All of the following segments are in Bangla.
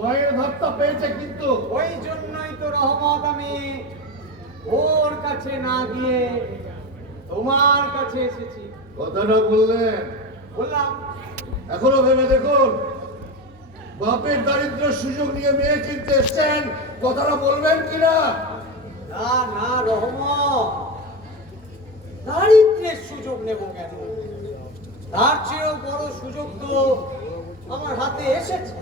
মায়ের ভাতটা পেয়েছে কিন্তু। ওই জন্যই তো রহমত আমি ওর কাছে না গিয়ে তোমার কাছে এসেছি। কথাটা বললেন, বললাম এখনো ভেবে দেখুন, বাপের দারিদ্রের সুযোগ নিয়ে মেয়ে কিনতে এসছেন, কথাটা বলবেন কিনা? না না রহমত, দারিদ্রের সুযোগ নেব কেন? তার চেয়েও বড় সুযোগ তো আমার হাতে এসেছে।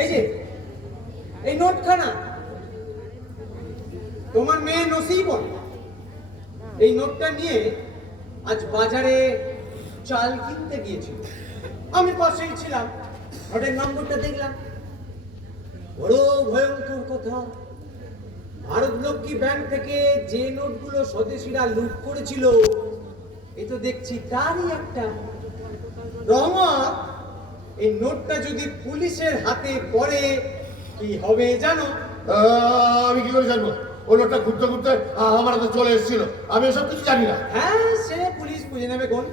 এই যে এই নোটখানা, তোমার মেয়ে নসিবন এই নোটটা নিয়ে আজ বাজারে চাল কিনতে গিয়েছিল। আমি পাশেই ছিলাম, নোটের নম্বরটা দেখলাম। বড় ভয়ঙ্কর কথা, ভারত লক্ষ্মী ব্যাংক থেকে যে নোটগুলো স্বদেশীরা লুট করেছিল, এই তো দেখছি তারই একটা। রহমত, এই নোটটা যদি পুলিশের হাতে পড়ে কি হবে জানো? আমি কি করে জানবো? ওই লোকটা ঘুরতে ঘুরতে আমার হাতে চলে এসেছিল, আমি এসব কিছু জানি না। হ্যাঁ, সে পুলিশ বুঝে নেবে কোন।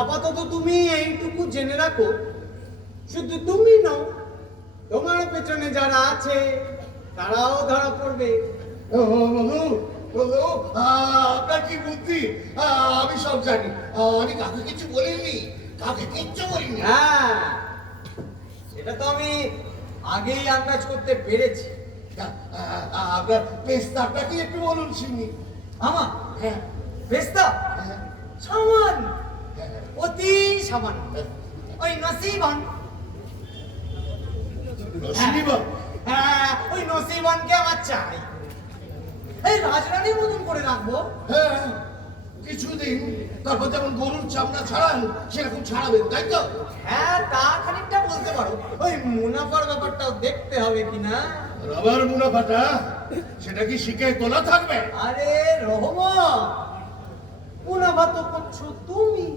আপাতত তুমি এইটুকু জেনে রাখো, শুধু তুমি নও, তোমার পেছনে যারা আছে তারাও ধরা পড়বে। আপনার কি বুদ্ধি! আমি সব জানি, আমি কাকে কিছু বলিনি, কাকে কিচ্ছু বলিনি। হ্যাঁ, সেটা তো আমি আগেই আন্দাজ করতে পেরেছি। আপনার পেস্তাটা কি একটু বলুন শুনি। আমার হ্যাঁ বেস্তা হ্যাঁ সামান্য, অতি সামান্য, ওই নসিবন। নসিবন? হ্যাঁ, ওই নসিবনকে আমার চাই। এই রাজরানীর মতন করে রাখবো। হ্যাঁ, কিছুদিন, তারপর যেমন গরুর চামড়া ছাড়ান সেরকম ছাড়াবেন, তাই তো? হ্যাঁ, তা খানিকটা বলতে পারো। ওই মুনাফার ব্যাপারটাও দেখতে হবে কিনা। রবার মুনাফাটা সেটা কি শিখে তোলা থাকবে? আরে রহমত, মুনাফা তো করছো তুমি।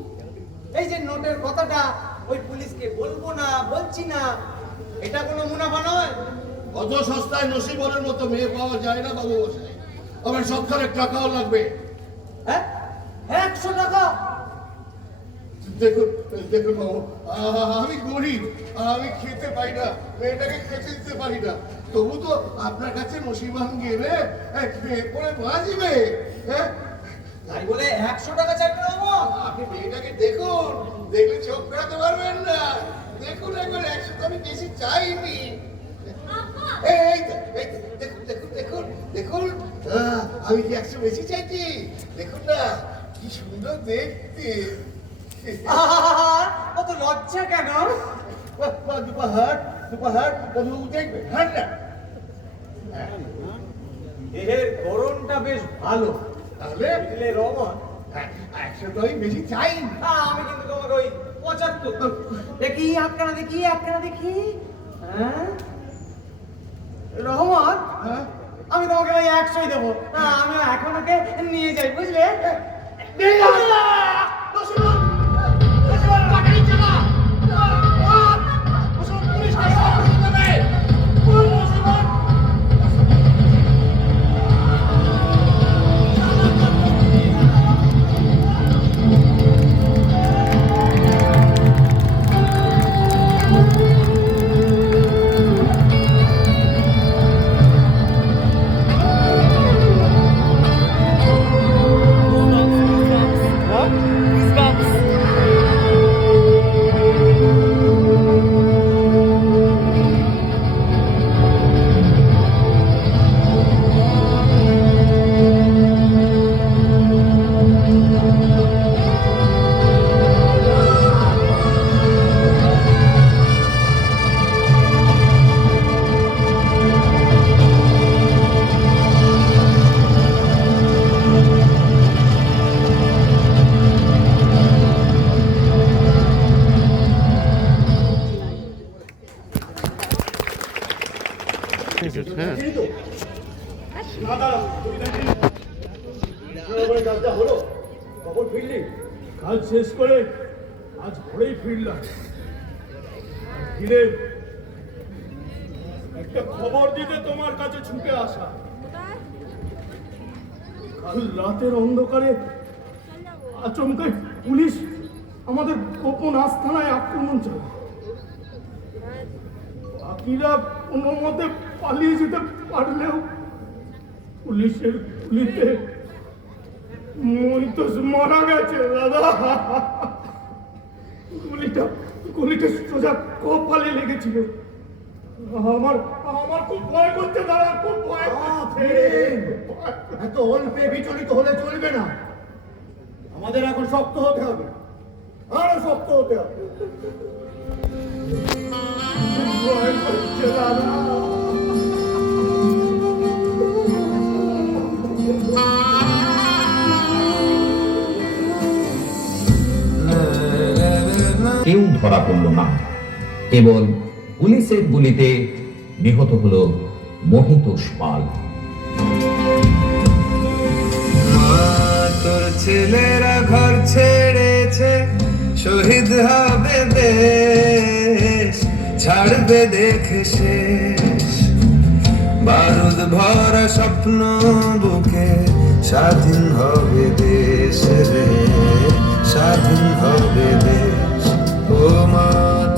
এই যে নোটের কথাটা ওই পুলিশকে বলবো না বলছি না, এটা কোনো মুনাফা নয়। অত সস্তায় নসিবনের মতো মেয়ে পাওয়া যায় না বাবু মশাই, আবার সবখানে টাকাও লাগবে। হ্যাঁ, 100 টাকা? দেখুন দেখুন বাবু, আমি গরিব, আমি খেতে পাই না, মেয়েটাকে খেতে দিতে পারি না, তবু তো আপনার কাছে নসিবান গেলে খেয়ে পড়ে বাঁচবে। হ্যাঁ, তাই বলে 100 টাকা চাইবে রহমত? আপনি মেয়েটাকে দেখুন, দেখলে চোখ ফেরাতে পারবেন না। দেখুন একবার, 100 তো আমি বেশি চাইনি। এই তো, এই তো, দেখুন দেখুন দেখুন দেখুন, আমি কি 100 বেশি চাইছি? দেখুন না কি সুন্দর দেখতে। অত লজ্জা কেন? দুপাহাড় বন্ধু দেখবে, হাট না। দেহের গড়নটা বেশ ভালো, তাহলে বুঝলে রহমত? 100 তো আমি বেশি চাই। আমি কিন্তু তোমাকে ওই 75 দেখি, আটখানা দেখি, আটখানা দেখি। হ্যাঁ রহমত, হ্যাঁ, আমি তোমাকে ওই 100ই দেবো। আমি এখন ওকে নিয়ে যাই, বুঝলে? কাজ শেষ করে আজ ভোরেই ফিরলাম। ফিরে একটা খবর দিতে তোমার কাছে ছুটে আসা। কাল রাতের অন্ধকারে আচমকাই পুলিশ আমাদের গোপন আস্থানায় আক্রমণ চালায়। বাকিরা কোনো মতে পালিয়ে যেতে পারলেও পুলিশের গুলিতে মৈতোষ মারা গেছে দাদা। গুলিটা সোজা কপালে লেগেছিল। আমার খুব ভয় করছে দাদা, খুব ভয় করছে। এত অল্পে বিচলিত হলে চলবে না, আমাদের এখন শক্ত হতে হবে, আরো শক্ত হতে হবে। ভয় করছে দাদা। কেউ ধরা পড়ল না, কেবল পুলিশের গুলিতে নিহত হলো মহিতোষ পাল। তোর ছেলেরা ঘর ছেড়েছে, শহীদ হবে দেশ, ছাড়বে দেখে শেষ। বারুদ ভরা স্বপ্ন বুকে, স্বাধীন হবে দেশ রে, স্বাধীন হবে দেশ। ও মা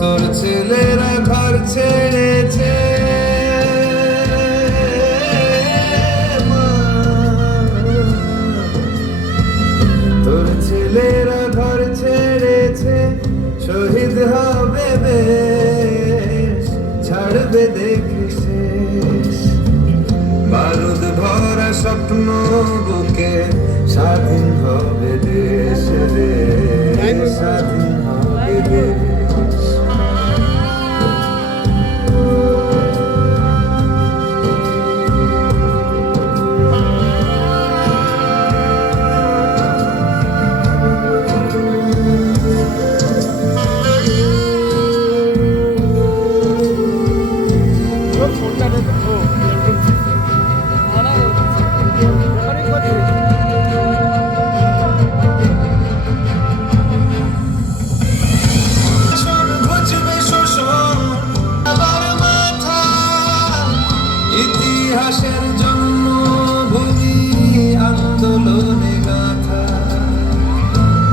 তোর ছেলেরা ঘর ছেড়েছে, তোর ছেলেরা ঘর ছেড়েছে, শহীদ হবে দেশ, ছাড়বে দেখে শেষ। বারুদ ভরা স্বপ্ন বুকে, স্বাধীন হবে দেশ রে, স্বাধীন হবে দেশ। ইতিহাসের জন্মভূমি, আন্দোলনে গাথা,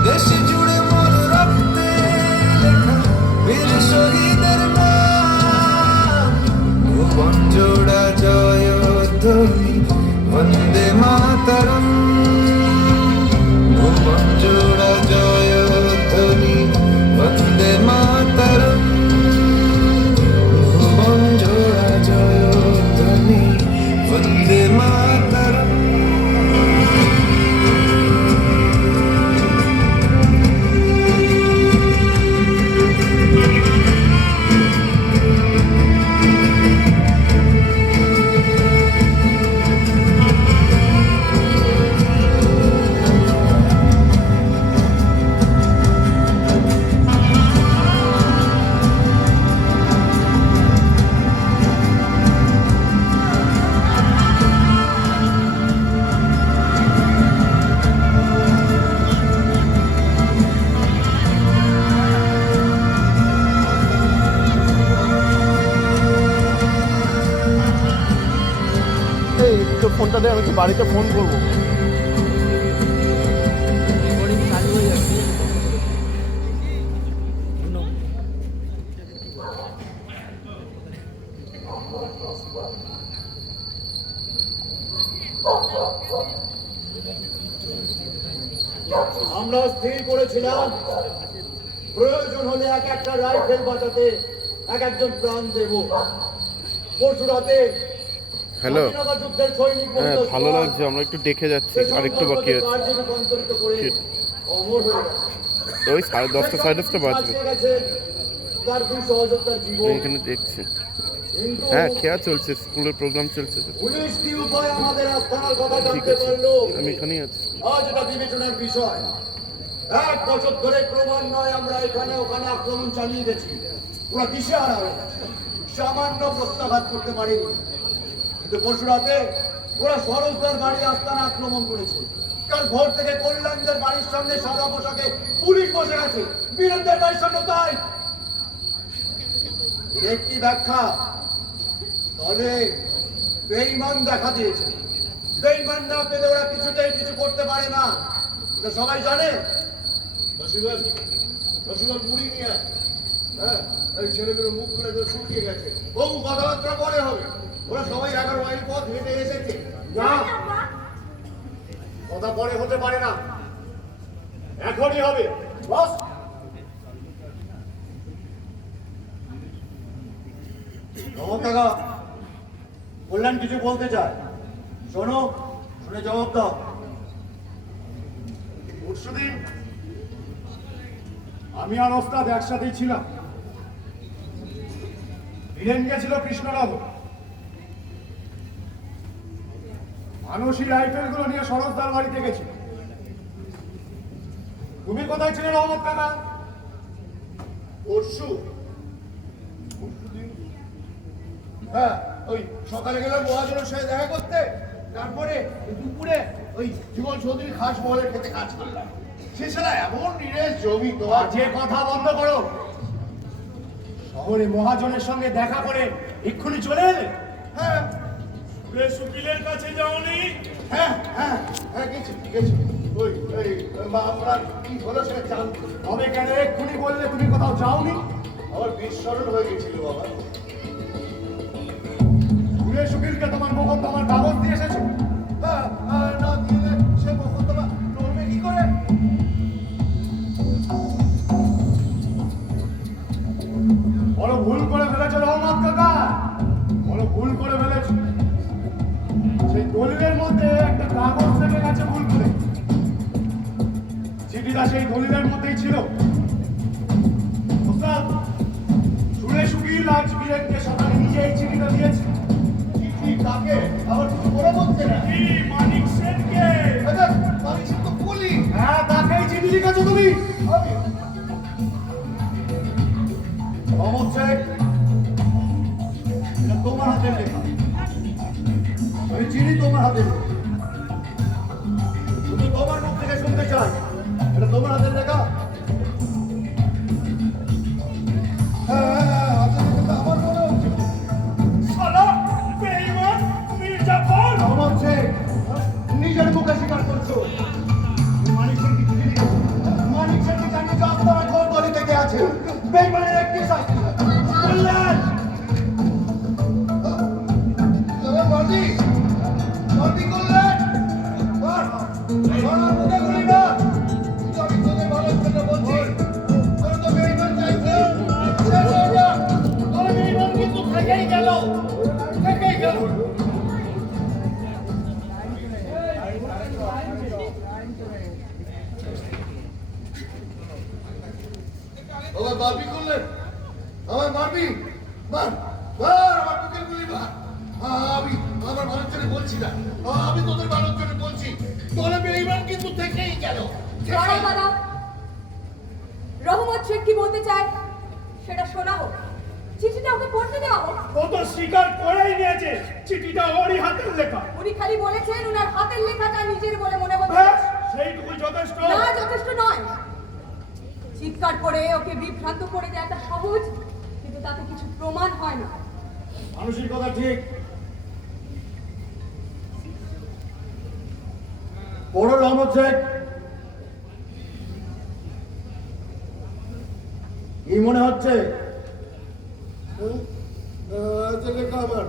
দেশ জুড়ে মোর রক্তে লেখা বীর শহীদের নাম। ভুবন জোড়া জয়ধ্বনি, বন্দে মাতরম। ভুবন জোড়া জয়ধ্বনি, বন্দে মাতরম। ভুবন জোড়া জয়ধ্বনি, বন্দে মাতরম। তো ফোনটা দে, আমি তো বাড়িতে ফোন করবো। আমরা স্থির করেছিলাম, প্রয়োজন হলে এক একটা রাইফেল বাঁচাতে এক একজন প্রাণ দেব। পরশু রাতে হ্যালো, যুদ্ধের সৈনিক হ্যাঁ ভালো লাগছে, আমরা একটু দেখে যাচ্ছি, আর একটু বাকি আছে। রূপান্তরিত করে অমর হয়ে গেছে। ওই 10:30 10:30 বাজবে, তার দুই সহযোদ্ধার জীবন এখানে দেখছি। কিন্তু হ্যাঁ, খেয়া চলছে, স্কুলের প্রোগ্রাম চলছে তো। পুলিশ কি উপায় আমাদের আস্থানার কথা ঠিক জানতে আছে, পারলো, আমি এখানেই আছি। আজ এটা বিবেচনার বিষয়। 1 বছর ধরে ক্রমান্বয়ে আমরা এখানে ওখানে আক্রমণ চালিয়ে গেছি, পুরো দিশেহারা হয়ে গেছে, সামান্য প্রত্যাঘাত করতে পারিনি। কিন্তু পরশু রাতে ওরা সরোজদার বাড়ি আস্তানা আক্রমণ করেছে। কাল ভোর থেকে কল্যাণদের বাড়ির সামনে সাদা পোশাকে পুলিশ বসে আছে, বীরদের বাড়ির সামনে তাই। একটি ব্যাখ্যা, দলে বেঈমান দেখা দিয়েছে। বেঈমান না পেলে ওরা কিছুতেই কিছু করতে পারে না, এটা সবাই জানে। রসগোল মুড়ি নিয়ে আয়। হ্যাঁ, এই ছেলেগুলো মুখগুলো একদম শুকিয়ে গেছে। বহু কথাবার্তা পরে হবে। ওরা সবাই 11 মাইল পথ হেঁটে এসেছে। না, কথা পরে হতে পারে না, এখনই হবে। বস, কাকা কল্যাণ কিছু বলতে চায়, শোনো, শুনে জবাব দাও। পরশুদিন আমি আর ওস্তাদ একসাথেই ছিলাম। বীরেন গেছিল কৃষ্ণনগর। মানসী রাইফেলগুলো নিয়ে সরোজদার বাড়িতে গেছিল। তুমি কোথায় ছিলে রহমত কাকা? পরশুদিন হ্যাঁ, ওই সকালে গেলাম মহাজনের সাথে দেখা করতে, তারপরে দুপুরে ওই জীবন চৌধুরী খাস মহলের খেতে কাজ করলাম। শেষে না এমন নিরেশ জমি তো আর যে কথা বন্ধ করো। শহরে মহাজনের সঙ্গে দেখা করে এক্ষুনি চলে এলে? হ্যাঁ উকিলের কাছে যাওনি? হ্যাঁ হ্যাঁ হ্যাঁ গেছি গেছি। ওই ওই আমরা কি হলো সেটা জানতে। তবে কেন এক্ষুনি বললে তুমি কোথাও যাওনি? আমার বিস্মরণ হয়ে গেছিল বাবা। সুরেশ উকিলকে তোমার মোকদ্দমার কাগজ দিয়ে এসেছো? হ্যাঁ, না দিলে সে মোকদ্দমা লড়বে কি করে? বড় ভুল করে ফেলেছো রহমত কাকা, বড় ভুল করে ফেলেছো। সেই দলিলের মধ্যে একটা কাগজ থেকে গেছে ভুল করে। চিঠিটা সেই দলিলের মধ্যেই ছিল। ওস্তাদ, সুরেশ উকিল আজ বীরেনকে সকালে নিজে এই চিঠিটা দিয়েছে। চিঠি কাকে? আমার কিছু মনে পড়ছে না। মানিক সেনকে। আচ্ছা, মালিক সাহেব তো পুলিশ। হ্যাঁ, তাকেই চিঠি লিখেছো তুমি। আমি রহমত শেখ, এটা তোমার হাতের লেখা। আমি চিনি তোমার হাতের লেখা। শুধু তোমার মুখ থেকে শুনতে চাই, এটা তোমার হাতের লেখা? হ্যাঁ হ্যাঁ, হাতে দেখে তো আমার মনে হচ্ছে। শালা বেঈমান মির্জাফর। রহমত শেখ, নিজের মুখে স্বীকার করছো। তুমি মানিক শেখকে চিঠি লিখেছো। মানিক শেখকে জানিয়েছো আপনার ঘর গলি থেকে আছে। বেঈমানের একটি শাস্তি। কল্যাণ! তবে বর্দি বর্দি করলেন মুখে গুলি না। কিন্তু আমি তোদের ভালোর জন্য বলছি, তোর তো বেইমান চাইছে। তোর বেইমান কিন্তু থেকেই গেল, থেকেই গেল। আমার মারবি করলেন, আমার মারবি, মার মার, আমার বুকের গুলি মার। আমি আমার ভালোর জন্য বলছি না, আমি তোদের ভালোর জন্য বলছি। তোরা বেঈমান কিন্তু থেকেই গেল। লড়াই বাঁধাও। রহমত শেখ কি বলতে চায় সেটা শোনা হোক। চিঠিটা ওকে পড়তে দেওয়া হোক। ও তো স্বীকার করেই নিয়েছে চিঠিটা ওরই হাতের লেখা। উনি খালি বলেছেন উনার হাতের লেখাটা নিজের বলে মনে হচ্ছে। ব্যাস, সেইটুকুই যথেষ্ট। না, যথেষ্ট নয়। চিৎকার করে ওকে বিভ্রান্ত করে দেওয়াটা সহজ, কিন্তু তাতে কিছু প্রমাণ হয় না। মানুষের কথা ঠিক। বড় রহমত শেখ, কি মনে হচ্ছে? লেখা আমার,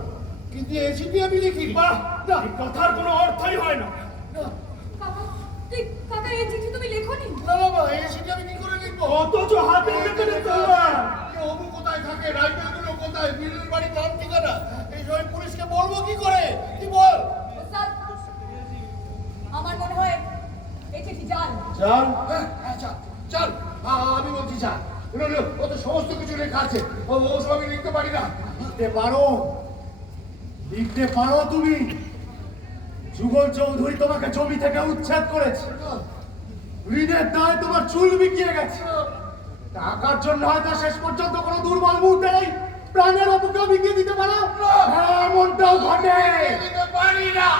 কিন্তু এই চিঠি আমি লিখি। বাহ, না, এই কথার কোনো অর্থই হয় না। কাকা, কাকা এই চিঠি তুমি লেখোনি? না না মা, এই চিঠি আমি কি করে লিখবো? অথচ হাতের লেখাটা তোমার। অবু কোথায় থাকে, রাইফেলগুলো কোথায়, বীরের বাড়ি নাম ঠিকানা, এই সবাই পুলিশকে বলবো কি করে? কি বল? ওস্তাদ, আমার মনে হয় এই চিঠি জাল। চাল হ্যাঁ হ্যাঁ, চল চল, আমি বলছি চল। ও তো সমস্ত কিছু লেখা আছে, ও সব আমি লিখতে পারি না। লিখতে পারো, লিখতে পারো তুমি। যুগল চৌধুরী তোমাকে জমি থেকে উচ্ছেদ করেছে। ঋণের দায় তোমার চুল বিকিয়ে গেছে। টাকার জন্য হয়তো শেষ পর্যন্ত কোনো দুর্বল মুহূর্তে নেই প্রাণের অপুকেও বিকিয়ে দিতে পারো। এমনটাও ঘটে। লিখতে পারি না,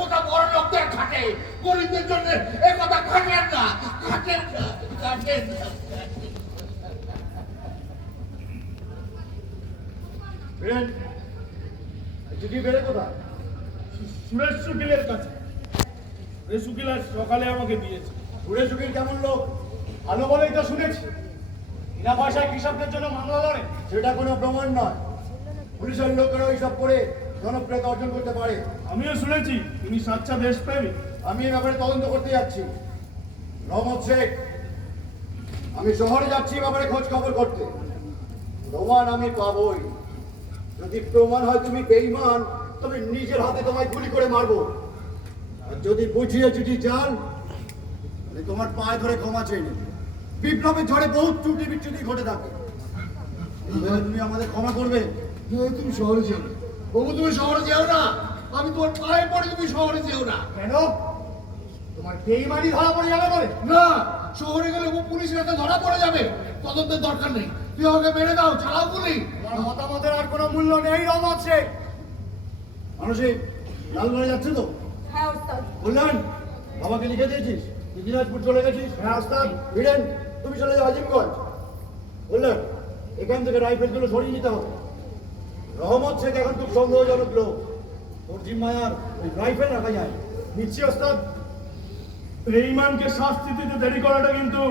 ওটা বড় লোকদের খাটে, গরিবদের জন্য এ কথা খাটেন না, খাটেন না, খাটেন না। বীরেন, এই চিঠি বেড়ে কোথায়? সুরেশ উকিলের কাছে। সুরেশ উকিল আজ সকালে আমাকে দিয়েছে। সুরেশ উকিল কেমন লোক? ভালো বলেই তো শুনেছি। বিনা পয়সায় কৃষকদের জন্য মামলা লড়ে। সেটা কোনো প্রমাণ নয়। পুলিশের লোকেরা ওইসব করে জনপ্রিয়তা অর্জন করতে পারে। আমিও শুনেছি তিনি সাচ্চা দেশপ্রেমী। আমি এ ব্যাপারে তদন্ত করতে যাচ্ছি। রহমত শেখ, আমি শহরে যাচ্ছি এ ব্যাপারে খোঁজ খবর করতে। প্রমাণ আমি পাবই। যদি প্রমাণ হয় তুমি বেঈমান, তবে নিজের হাতে তোমায় গুলি করে মারবো। আর যদি বুঝিয়ে যদি যান, তাহলে তোমার পায়ে ধরে ক্ষমা চেয়ে নেব। বিপ্লবের ঝড়ে বহু ত্রুটি বিচ্যুতি ঘটে থাকে। এইভাবে তুমি আমাদের ক্ষমা করবে? তুমি শহরে যেও না বাবু, তুমি শহরে যেও না। আমি তোমার পায়ে পড়ে, তুমি শহরে যেও না। কেন? তোমার বেইমানি ধরা পড়ে যাবে বলে? না, শহরে গেলে ও পুলিশের হাতে ধরা পড়ে যাবে। তদন্তের দরকার নেই, তুই আমাকে মেরে দাও, চালাও গুলি। তোমার মতামতের আর কোনো মূল্য নেই রহমত শেখ। মানুষে লালবাড়ি যাচ্ছে তো? হ্যাঁ ওস্তাদ। বললেন বাবাকে লিখে দিয়েছিস? তুই দিনাজপুর চলে গেছিস? হ্যাঁ ওস্তাদ। ভিড়েন, তুমি চলে যাও আজিমগঞ্জ। বললেন এখান থেকে রাইফেলগুলো সরিয়ে নিতে হবে। রহমত শেখ এখন খুব সন্দেহজনক লোক। তোর জিম্মায় ওই রাইফেল রাখা যায়। নিচ্ছি ওস্তাদ। বেঈমানকে শাস্তি দিতে দেরি করাটা কিন্তু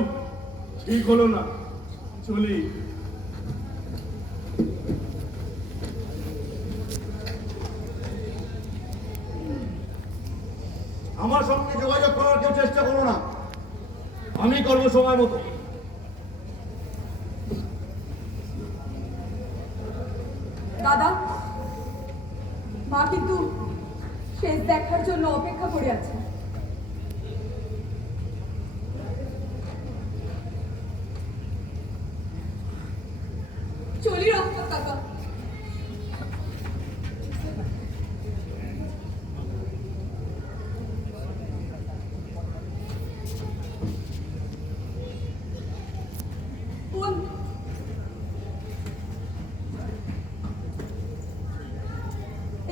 ঠিক হলো না। চলি। আমার সঙ্গে যোগাযোগ করার কেউ চেষ্টা করো না, আমি করবো সময় মতো। দাদা, মা কিন্তু শেষ দেখার জন্য অপেক্ষা করে আছে। চলি রহমত কাকা। বোন,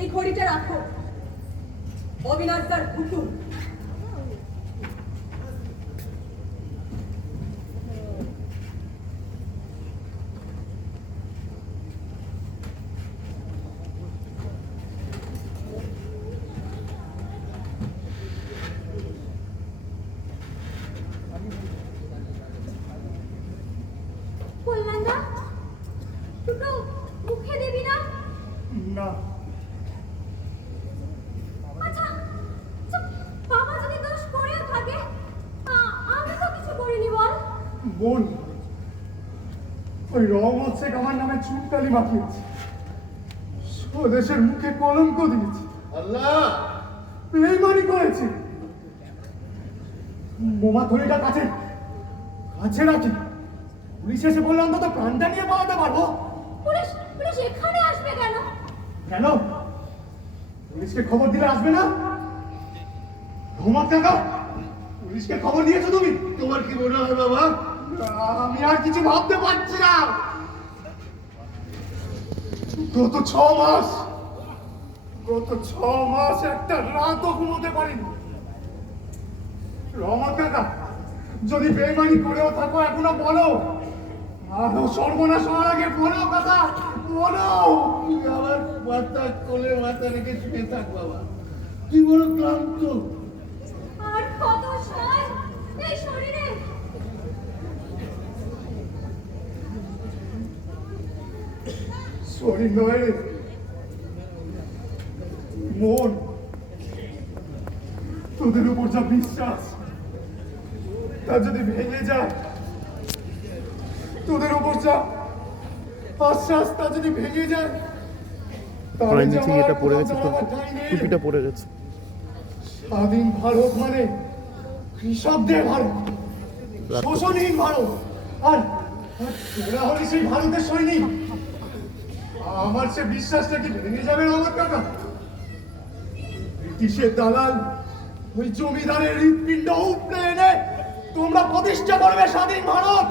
এই ঘড়িটা রাখো। অবিনাশদার হুকুম। কল্যাণদা, দুটো মুখে দিবি না? না, আচ্ছা, বাবা যদি দোষ করেও থাকে, আমি তো কিছু করিনি বল। বোন, ওই রহমত শেখ আমার নামে চুনকালি মাখিয়েছে, স্বদেশের মুখে কলঙ্ক দিয়েছে, আল্লাহ, বেইমানি করেছে। বোমা থলিটা কাছে কাছে রাখি। পুলিশ এসে বললে অন্তত প্রাণটা নিয়ে পাওয়াতে পারবো। পুলিশ পুলিশ এখানে আসবে কেন? কেন? পুলিশকে খবর দিলে আসবে না? রহমত কাকা, পুলিশকে খবর দিয়েছো তুমি? তোমার কি মনে হয় বাবা? আমি আর কিছু ভাবতে পারছি না। গত 6 মাস একটা রাতও ঘুমোতে পারিনি। রহমত কাকা, যদি বেইমানি করেও থাকো এখনো বলো। আরো সর্বনাশ হওয়ার আগে বলো কথা, বলো। তুই আমার মাথা কোলে মাথা রেখে শুয়ে থাক বাবা, তুই বড় ক্লান্ত। আর কত সময় এই শরীরে? শরীর নয় রে, মন। তোদের উপর যা বিশ্বাস, তা যদি ভেঙে যায়, তোদের উপর যা আশ্বাস, তা যদি ভেঙে যায়, তাহলে যে নিচে আমার এটা পড়ে কোথাও গেছে, দাঁড়াবার ঠাঁই নেই রে। টুপিটা পড়ে গেছে। স্বাধীন ভারত মানে কৃষকদের ভারত, শোষণহীন ভারত। আর তোরা হলি সেই ভারতের সৈনিক। আমার সে বিশ্বাসটা কি ভেঙে যাবে আমার কাকা? ব্রিটিশের দালাল ওই জমিদারের হৃৎপিণ্ড উপড়ে এনে তোমরা প্রতিষ্ঠা করবে স্বাধীন ভারত।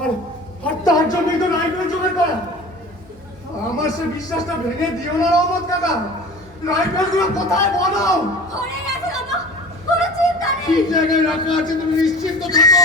আর আর তার জন্যই তো রাইফেল জোগাড় করা। আমার সে বিশ্বাসটা ভেঙে দিও না রহমত কাকা। রাইফেল গুলো কোথায় বলো? ঘরে গেছে দাদা, কোনো চিন্তা নেই। ঠিক জায়গায় রাখা আছে, তুমি নিশ্চিন্ত থাকো।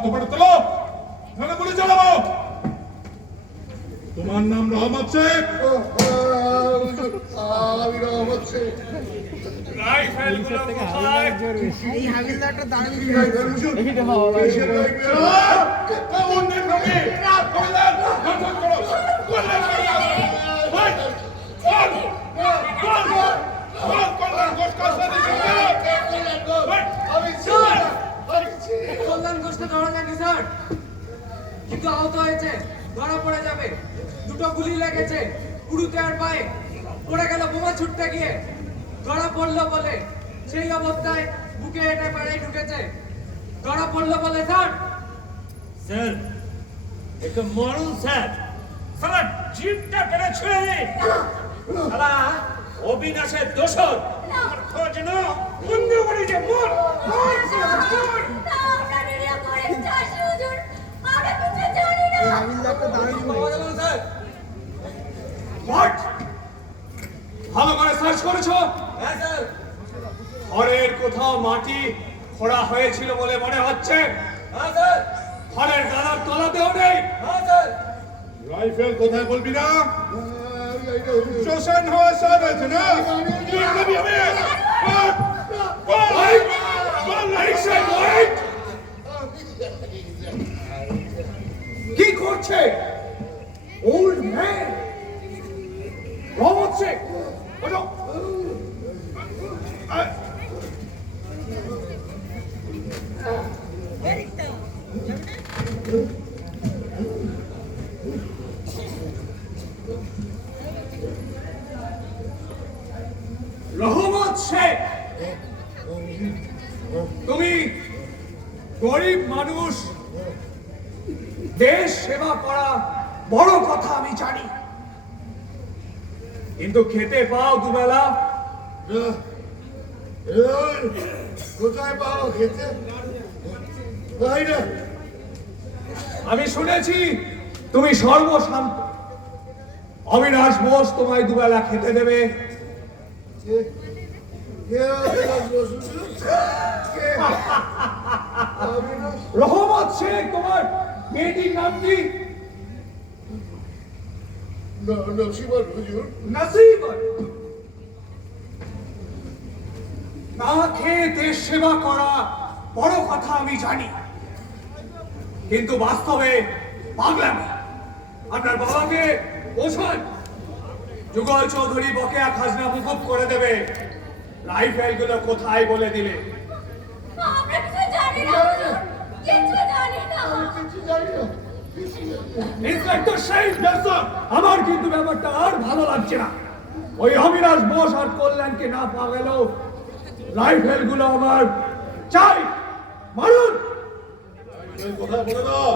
হাত উপরে তোলো, নাহলে গুলি চালাবো। তোমার নাম রহমত শেখ? আমি রহমত শেখ। রাইফেলগুলো কোথায়? এই হাবিলদারটা দাঁড়িয়ে কিসের রাইফেল? অন্যের নামে হাবিলদার গঠন করো। কল্যাণ ঘোষটা ধরা যায়নি স্যার, কিন্তু আহত হয়েছে, ধরা পড়ে যাবে। দুটো গুলি লেগেছে পুরুতে আর পায়ে, পড়ে গেল বোমা ছুটতে গিয়ে, ধরা পড়লো বলে সেই অবস্থায় বুকে এটা পাড়ায় ঢুকেছে, ধরা পড়লো বলে স্যার। স্যার একটা মরণ স্যার, সালা জিপটা টেনে ছুঁড়ে দে, সালা অবিনাশের দোষর আমার খোঁজ না বন্ধ করে যে মর মর মর। হোয়াট? ভালো করে সার্চ করেছো? হ্যাঁ স্যার। ঘরের কোথাও মাটি খোঁড়া হয়েছিল বলে মনে হচ্ছে। হ্যাঁ স্যার। ঘরের গালার তলাতেও নেই। হ্যাঁ স্যার। রাইফেল কোথায় বলবি না? শোষণ হওয়ার সাথ আছে না? কি করছে ওল্ড ম্যান রহমত শেখ? ওঠো। রহমত শেখ, তুমি গরিব মানুষ, দেশ সেবা করা বড় কথা আমি জানি, কিন্তু খেতে পাও দুবেলা? কোথায় পাও খেতে? বাইরে। আমি শুনেছি তুমি সর্বশান্ত। অবিনাশ বোস তোমায় দুবেলা খেতে দেবে। রহমত শেখ, তোমার মেয়েটির নাম কি? নসিবত হুজুর। নসিবত। না খেয়ে দেশ সেবা করা বড় কথা আমি জানি, কিন্তু বাস্তবে পাগলামি। আপনার বাবাকে বোঝান, যুগল চৌধুরী বকেয়া খাজনা মুকুব করে দেবে। রাইফেল গুলো কোথায় বলে দিলে? আমরা কিছু জানি না, কিছু জানি না। ইন্সপেক্টর সাহেব, আমার কিন্তু ব্যাপারটা আর ভালো লাগছে না। ওই অবিনাশ বোস আর কল্যাণকে না পাওয়া গেল, রাইফেল গুলো আমার চাই। মারুন। কোথায় বলে দাও?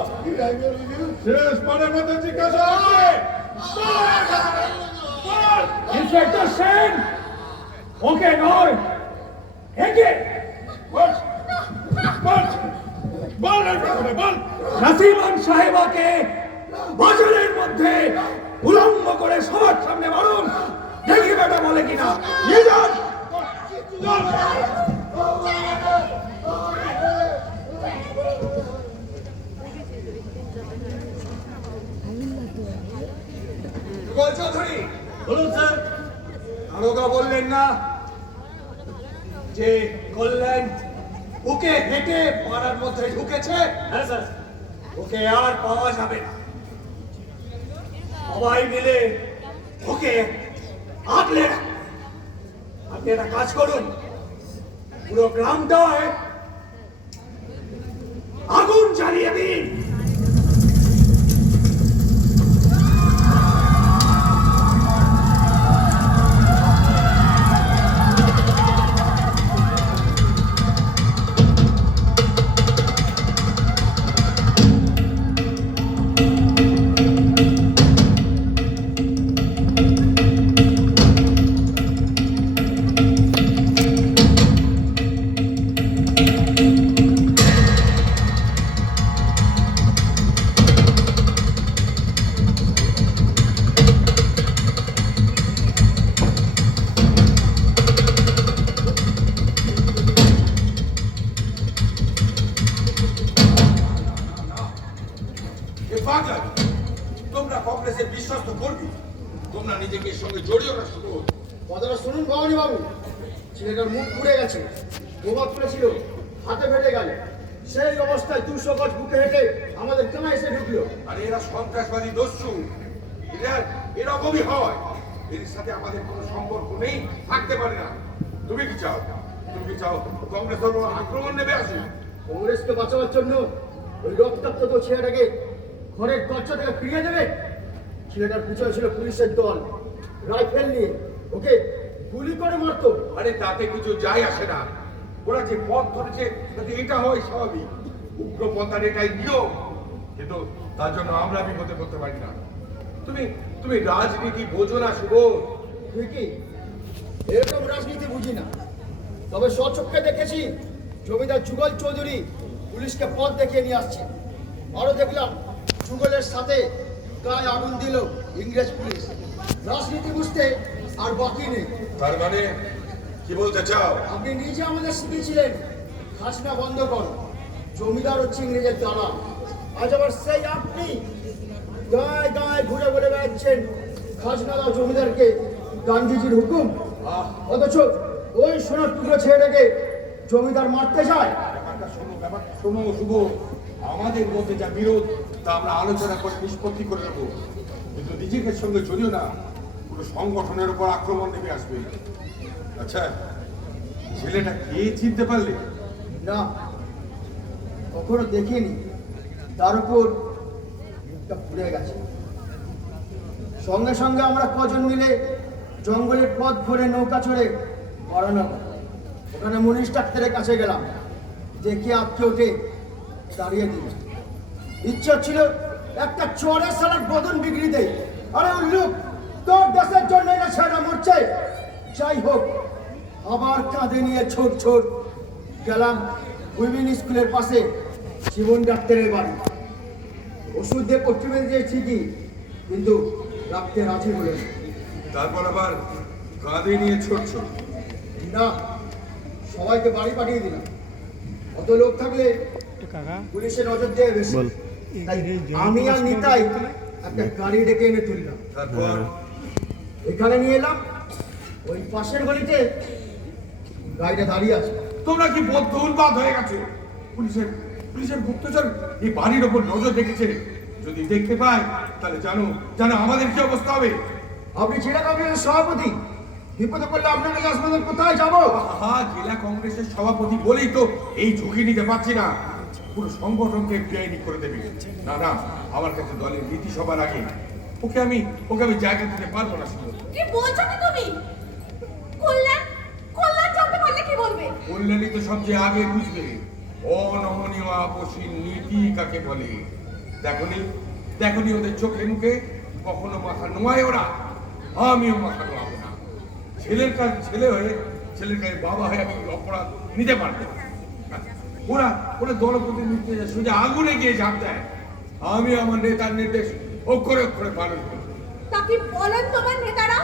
শেষ পানের মধ্যে জিজ্ঞাসা আছে। ইন্সপেক্টর সেন, ওকে নয় একে বল। নাসিমান সাহেবাকে বাজারের মধ্যে উলঙ্গ করে সবার সামনে মারুন, দেখি বেটা বলে কিনা। নিয়ে যান। চৌধুরী, বলুন স্যার। দারোগা বললেন না যে কল্যাণ ওকে হেঁটে পাড়ার মধ্যে ঢুকেছে? হ্যাঁ স্যার। ওকে আর পাওয়া যাবে না। সবাই মিলে ওকে আগলে রাখুন। আপনি একটা কাজ করুন, পুরো গ্রামটায় আগুন জ্বালিয়ে দিন। বাজার, তোমরা কংগ্রেসের বিশ্বস্ত কর্মী, তোমরা নিজেকে এর সঙ্গে জড়িও না শুধু। কথাটা শুনুন ভবানী বাবু, ছেলেটার মুখ পুড়ে গেছে, বোমা তুলেছিল, হাতে ফেটে গেল, সেই অবস্থায় 200 গজ বুকে হেঁটে আমাদের কেন এসে ঢুকলো? আর এরা সন্ত্রাসবাদী দস্যু, এরা এরকমই হয়। এর সাথে আমাদের কোনো সম্পর্ক নেই, থাকতে পারে না। তুমি কি চাও? তুমি কি চাও কংগ্রেসের উপর আক্রমণ নেমে আসে? কংগ্রেসকে বাঁচাবার জন্য ওই রক্তাক্ত তো ছেলেটাকে ঘরের দরজা থেকে ফিরিয়ে দেবে? ছেলেটার পিছনে ছিল পুলিশের দল, রাইফেল নিয়ে ওকে গুলি করে মারতো। আরে তাতে কিছু যায় আসে না, ওরা যে পথ ধরেছে তাতে এটা হয় স্বাভাবিক, উগ্রপন্থার এটাই নিয়ম। কিন্তু তার জন্য আমরা বিপদে করতে পারি না। তুমি তুমি রাজনীতি বোঝো না শুভ। তুই কি এরকম রাজনীতি বুঝি না, তবে স্বচক্ষে দেখেছি জমিদার যুগল চৌধুরী পুলিশকে পথ দেখিয়ে নিয়ে আসছে। আরো দেখলাম যুগলের সাথে গায়ে আগুন দিল ইংরেজ পুলিশ। রাজনীতি বুঝতে আর বাকি নেই। তার মানে কি বলতে চাও? আপনি নিজে আমাদের শিখিয়েছিলেন খাজনা বন্ধ কর, জমিদার হচ্ছে ইংরেজের দালাল। আজ আবার সেই আপনি গায়ে গায়ে ঘুরে ঘুরে বেড়াচ্ছেন খাজনা দাও জমিদারকে, গান্ধীজির হুকুম। অথচ ওই সোনার টুকরো ছেলেটাকে জমিদার মারতে যায়। ব্যাপারটা শোনো শুভ, আমাদের মধ্যে যা বিরোধ তা আমরা আলোচনা করে নিষ্পত্তি করে নেবো, কিন্তু নিজেকে সঙ্গে জড়িও না, পুরো সংগঠনের উপর আক্রমণ নেমে আসবে। আচ্ছা, ছেলেটা কে চিনতে পারলে? না, কখনো দেখিনি, তার উপর মুখটা পুড়ে গেছে। সঙ্গে সঙ্গে আমরা কজন মিলে জঙ্গলের পথ ধরে নৌকা চড়ে বারানগর, ওখানে মুনিশ ডাক্তারের কাছে গেলাম। দেখে আঁকতে ওঠে দাঁড়িয়ে দিল। ইচ্ছা ছিল একটা চোরের সালার বদন বিক্রি দেয়। আরে উল্লুক, তোর দেশের জন্য না ছেড়া মরছে। যাই হোক, আবার কাঁধে নিয়ে ছোট ছোট গেলাম উইমেন স্কুলের পাশে জীবন ডাক্তারের বাড়ি। ওষুধ দিয়ে পট্টি বেঁধে দিয়েছি কি, কিন্তু রাখতে রাজি হলেন তারপর আবার কাঁধে নিয়ে ছোটছ? না, সবাইকে বাড়ি পাঠিয়ে দিলাম। অত লোক থাকলে পুলিশের নজর দেবে বেশি। তাই আমি আর নিতাই একটা গাড়ি ডেকে এনে তুললাম। তারপর এখানে নিয়ে এলাম। ওই পাশের গলিতে গাড়িটা দাঁড়িয়ে আছে। তোমরা কি বদ্ধ উন্মাদ হয়ে গেছে? পুলিশের পুলিশের গুপ্তচর এই বাড়ির ওপর নজর রেখেছে। যদি দেখতে পায় তাহলে জানো জানো আমাদের কি অবস্থা হবে। আপনি জেলা কংগ্রেসের সভাপতি, বিপদে পড়লে আপনাকে হাসপাতাল কোথায় যাবো? আহা, জেলা কংগ্রেসের সভাপতি বলেই তো এই ঝুঁকি নিতে পারছি না। পুরো সংগঠনকে বেআইনি করে দেবে। না না, আমার কাছে দলের নীতি সবার আগে। ওকে আমি জায়গা দিতে পারবো না। শুধু কি বলছো কি তুমি? কল্যাণ কল্যাণ জানতে পারলে কি বলবে? কল্যাণী তো সবচেয়ে আগে বুঝবে অনমনীয় আপসীর নীতি কাকে বলে। দেখনি ওদের চোখে মুখে কখনো মাথা নোয়ায় ওরা। আমিও মাথা নোয়াবো না। ছেলের কাজ ছেলে হয়ে, ছেলের কাছে বাবা হয়ে আমি অপরাধ নিতে পারবো না। ওরা দলপতি নির্দেশে সোজা আগুনে গিয়ে ঝাঁপ দেয়। আমি আমার নেতার নির্দেশ অক্ষরে অক্ষরে পালন করি। তা কি বলেন তোমার নেতারা?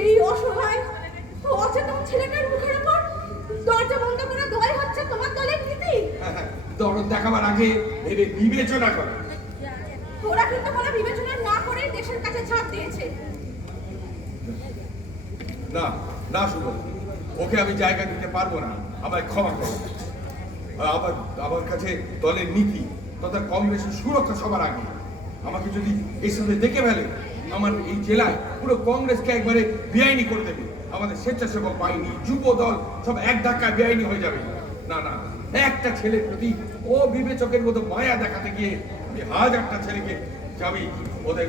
এই অসহায় অচেতন ছেলেটার মুখের উপর দরজা বন্ধ করে দোয়াই হচ্ছে তোমার দলের নীতি। দরদ দেখাবার আগে ভেবে বিবেচনা করে। ওরা কিন্তু কোনো বিবেচনা না করে দেশের কাছে ছাড় দিয়েছে। না না, শুধু ওকে আমি জায়গা দিতে পারবো না। আমায় ক্ষমা করো। আমার কাছে দলের নীতি তথা কংগ্রেসের সুরক্ষা সবার আগে। আমাকে যদি এর সাথে দেখে ফেলে, আমার এই জেলায় পুরো কংগ্রেসকে একবারে বেআইনি করে দেবে। আমাদের স্বেচ্ছাসেবক বাহিনী, যুব দল সব এক ধাক্কায় বেআইনি হয়ে যাবে। না না, একটা ছেলের প্রতি ও বিবেচকের মতো মায়া দেখাতে গিয়ে আমি হাজারটা ছেলেকে যাবি ওদের।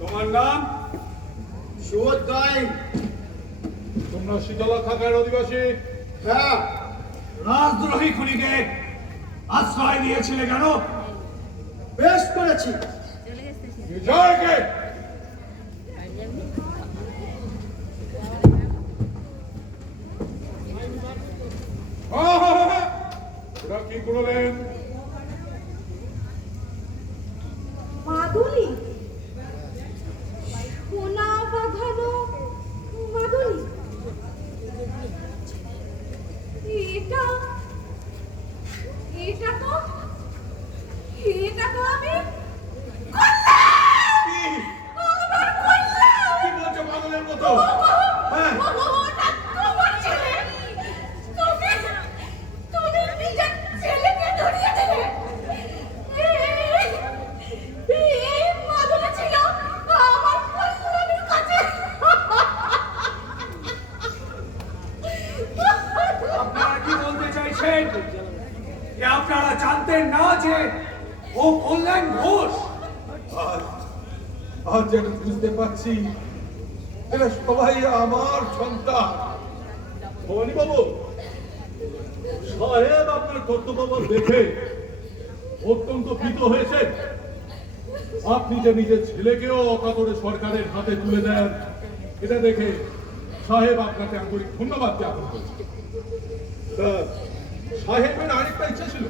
তোমার নাম? সুবোধ গাইন। তোমরা শীতলা খাকার অধিবাসী? হ্যাঁ। রাজদ্রোহী খুনিকে আশ্রয় দিয়েছিলে কেন? বেশ করেছি। বিজয়কে ওরা কি করলেন? মাদুলি, সোনা বাঁধানো মাদুলি, এটা এটা তো এটা তো আমি কি বলছো পাগলের মতো? হ্যাঁ, আপনারা কি বলতে চাইছেন? যে আপনারা জানতেন না যে ও কল্যাণ ঘোষ? আজ যেন বুঝতে পারছি এরা সবাই আমার সন্তান। ভবানী বাবু সাহেব আপনার কর্তব্য দেখে অত্যন্ত ভীত হয়েছেন। আপনি যে নিজের ছেলেকেও অকাতরে সরকারের হাতে তুলে দেন, এটা দেখে সাহেব আপনাকে আন্তরিক ধন্যবাদ জ্ঞাপন করছি। সাহেবের আরেকটা ইচ্ছা ছিল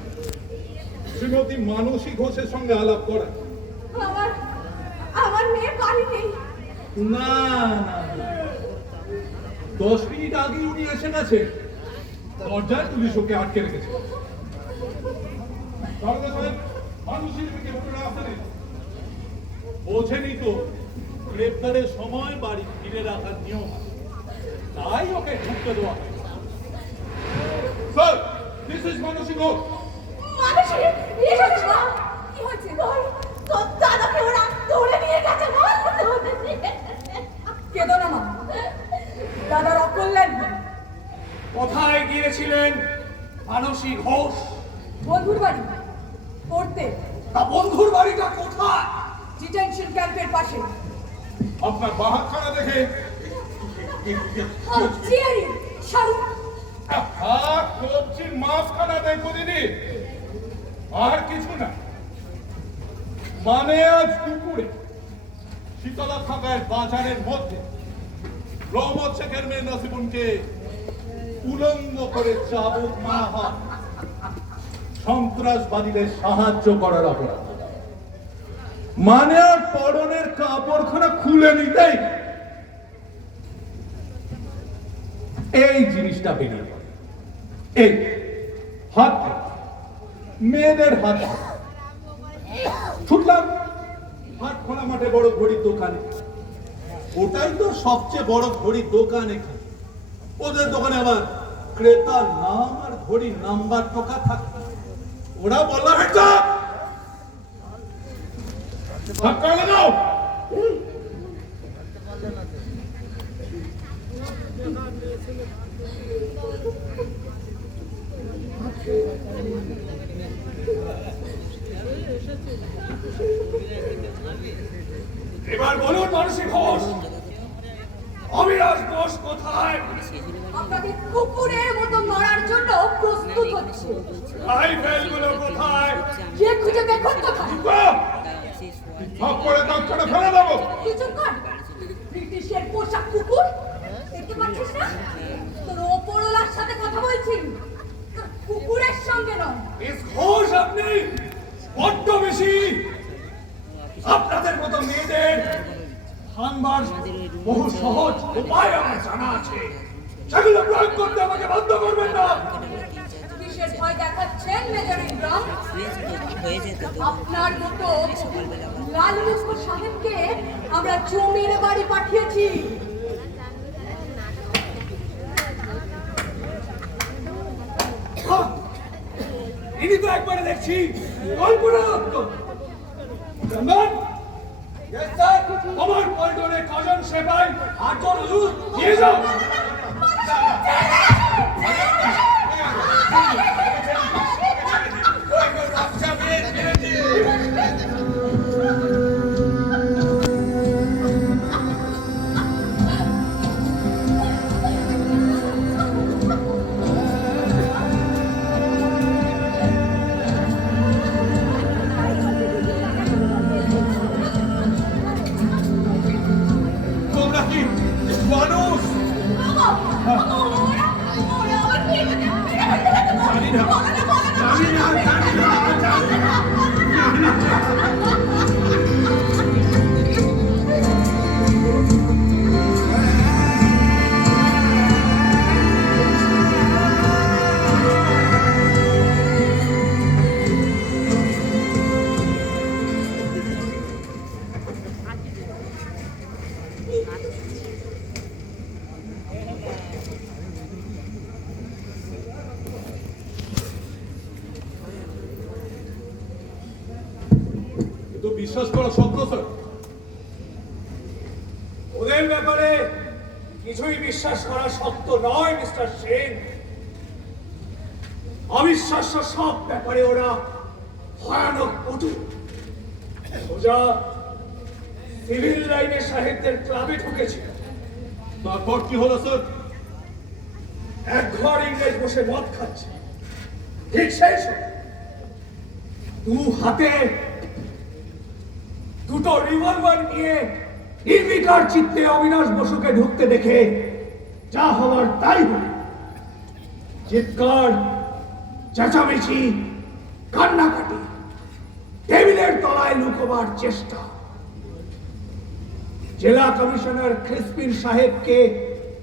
শ্রীমতী মানসী ঘোষের সঙ্গে আলাপ করা। আমার মেয়ের বাড়ি নেই। না না, 10 মিনিট আগে উনি এসে গেছেন। দরজায় পুলিশ ওকে আটকে রেখেছে। বোঝেনি তো গ্রেপ্তারের সময় বাড়ি ফিরে রাখার নিয়ম আছে, তাই ওকে ঢুকতে দেওয়া হয়। স্যার, দিস ইজ মানসী ঘোষ। মানসী, এসেছো না? কি হয়েছে? তোর দাদাকে ওরা ধরে নিয়ে গেছে। কেঁদো না মা, দাদার অকল্যাণ কোথায় গিয়েছিলেন মানসী ঘোষ? বন্ধুর বাড়ি পড়তে। তা বন্ধুর বাড়িটা কোথায়? ডিটেনশন ক্যাম্পের পাশে। আপনার বাহাতখানা দেখে চিয়ারি সারু হাত কবজির মাঝখানা দেখো দিদি, আর কিছু না। মানে আজ দুপুরে শীতলা থাকার বাজারের মধ্যে রহমত শেখের মেয়ে নাসিবুনকে উলঙ্গ করে চাবুক মারা হয় সন্ত্রাসবাদীদের সাহায্য করার অপরাধ। মানে আর পরনের কাপড়খানা খুলে নিতেই এই জিনিসটা বেরিয়ে পড়ে। এই হাত মেয়েদের হাত ছুটলাম হাট খোলা মাঠে বড় ঘড়ির দোকানে। ওটাই তো সবচেয়ে বড় ঘড়ির দোকান এখানে। ওদের দোকানে আবার ক্রেতার নাম আর ঘড়ির নাম্বার টোকা থাকে। ওরা বলল হেঁটা ধাক্কা লাগাও। এবার বলুন মানসী ঘোষ, অবিনাশ ঘোষ কোথায়? আপনাকে কুকুরের মতো মারার জন্য প্রস্তুত হচ্ছে। রাইফেলগুলো কোথায়? যে খুঁজে দেখুন কোথায়। থাপ্পড়ে দাঁতটা ফেলে দেবো। তুই চুপ কর। ব্রিটিশের পোশাক কুকুর দেখতে পাচ্ছিস না? তোর ওপরওয়ালার সাথে কথা বলছি, তোর কুকুরের সঙ্গে নয়। মিস ঘোষ, আপনি বড্ড বেশি। আপনাদের মতো মেয়েদের ভাঙবার বহু সহজ উপায় আমার জানা আছে, সেগুলো প্রয়োগ করতে আমাকে বাধ্য করবেন না। কিসের ভয় দেখাচ্ছেন মেজর ইব্রাহিম? আপনার মতো লালমুখ সাহেবকে আমরা জমির বাড়ি পাঠিয়েছি। ইনি তো একবারে দেখছি কল্পনা দত্ত। চন্দন, আমার পল্টনে কজন সেপাই 8 জন হুজুর নিয়ে যাও। কি মানুষ? ওরা আবার কি হয়েছে? জানি না, জানি না, জানি না, জানি না। তো বিশ্বাস করা শক্ত স্যার। ওদের ব্যাপারে কিছুই বিশ্বাস করা শক্ত নয় মিস্টার সেন। অবিশ্বাস্য সব ব্যাপারে ওরা ভয়ানক পটু। সোজা সিভিল লাইনে সাহেবদের ক্লাবে ঢুকেছিল। তারপর কি হলো স্যার? এক ঘর ইংরেজ বসে মদ খাচ্ছে, ঠিক সেই সময় দু হাতে দুটো রিভলভার নিয়ে নির্বিকার চিত্তে অবিনাশ বসুকে ঢুকতে দেখে যা হওয়ার তাই হল। চিৎকার, চেঁচামেচি, কান্নাকাটি, টেবিলের তলায় লুকোবার চেষ্টা। জেলা কমিশনার ক্রিসপিন সাহেবকে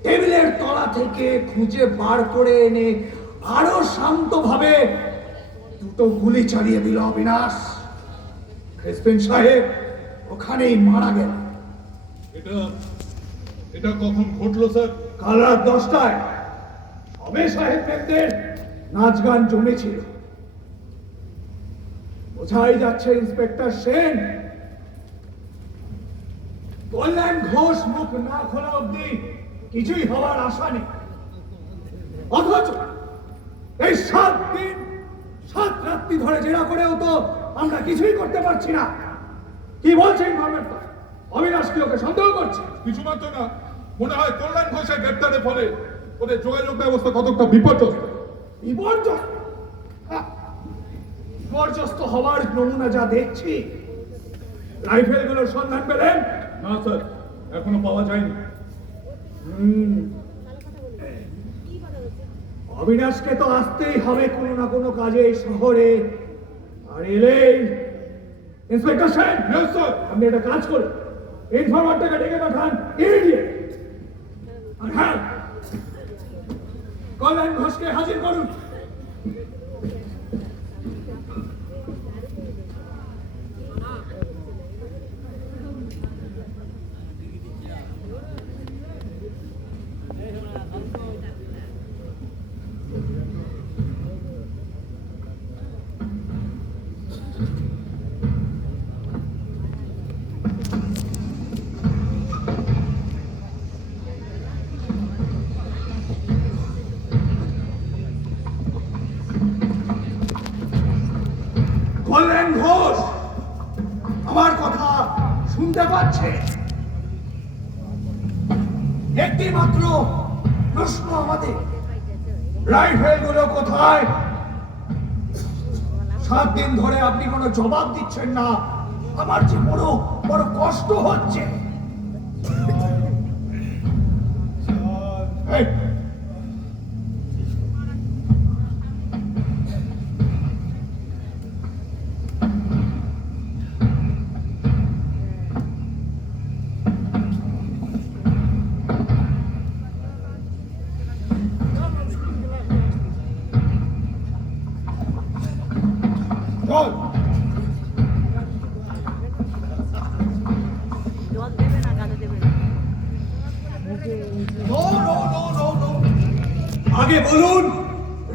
টেবিলের তলা থেকে খুঁজে বার করে এনে আরো শান্তভাবে দুটো গুলি চালিয়ে দিল অবিনাশ। ক্রিসপিন সাহেব ওখানেই মারা গেল। এটা কখন ঘটলো স্যার? কাল রাত 10টায় সবে সাহেবদের নাচ গান জমেছিল। বোঝাই যাচ্ছে ইন্সপেক্টর সেন কল্যাণ ঘোষ মুখ না খোলা অব্দি কিছুই হওয়ার আশা নেই। অথচ এই 7 দিন 7 রাত্রি ধরে জেরা করেও তো আমরা কিছুই করতে পারছি না। কি বলছে ইনফরমেটর? অবিনাশ কি ওকে সন্দেহ করছে? কিছু মাত্র না, মনে হয় কল্যাণ ঘোষের গ্রেপ্তারের ফলে ওদের যোগাযোগ ব্যবস্থা কতটা বিপর্যস্ত। বিপর্যস্ত? বিপর্যস্ত হওয়ার নমুনা যা দেখছি। রাইফেলগুলোর সন্ধান পেলেন? না স্যার, এখনো পাওয়া যায়নি। অবিনাশকে তো আসতেই হবে কোনো না কোনো কাজে এই শহরে। আর এলেই ইন্সপেক্টর সাহেব, স্যার, আপনি একটা কাজ করুন, ইনফরমারটাকে ডেকে পাঠান ইমিডিয়েট। আর হ্যাঁ, কল্যাণ ঘোষকে হাজির করুন। কল্যাণ ঘোষ আমার কথা শুনতে পাচ্ছে? একটি মাত্র প্রশ্ন আমাদের, রাইফেলগুলো কোথায়? 7 দিন ধরে আপনি কোনো জবাব দিচ্ছেন না। আমার যে বড় বড় কষ্ট হচ্ছে। এই, চল। আগে বলুন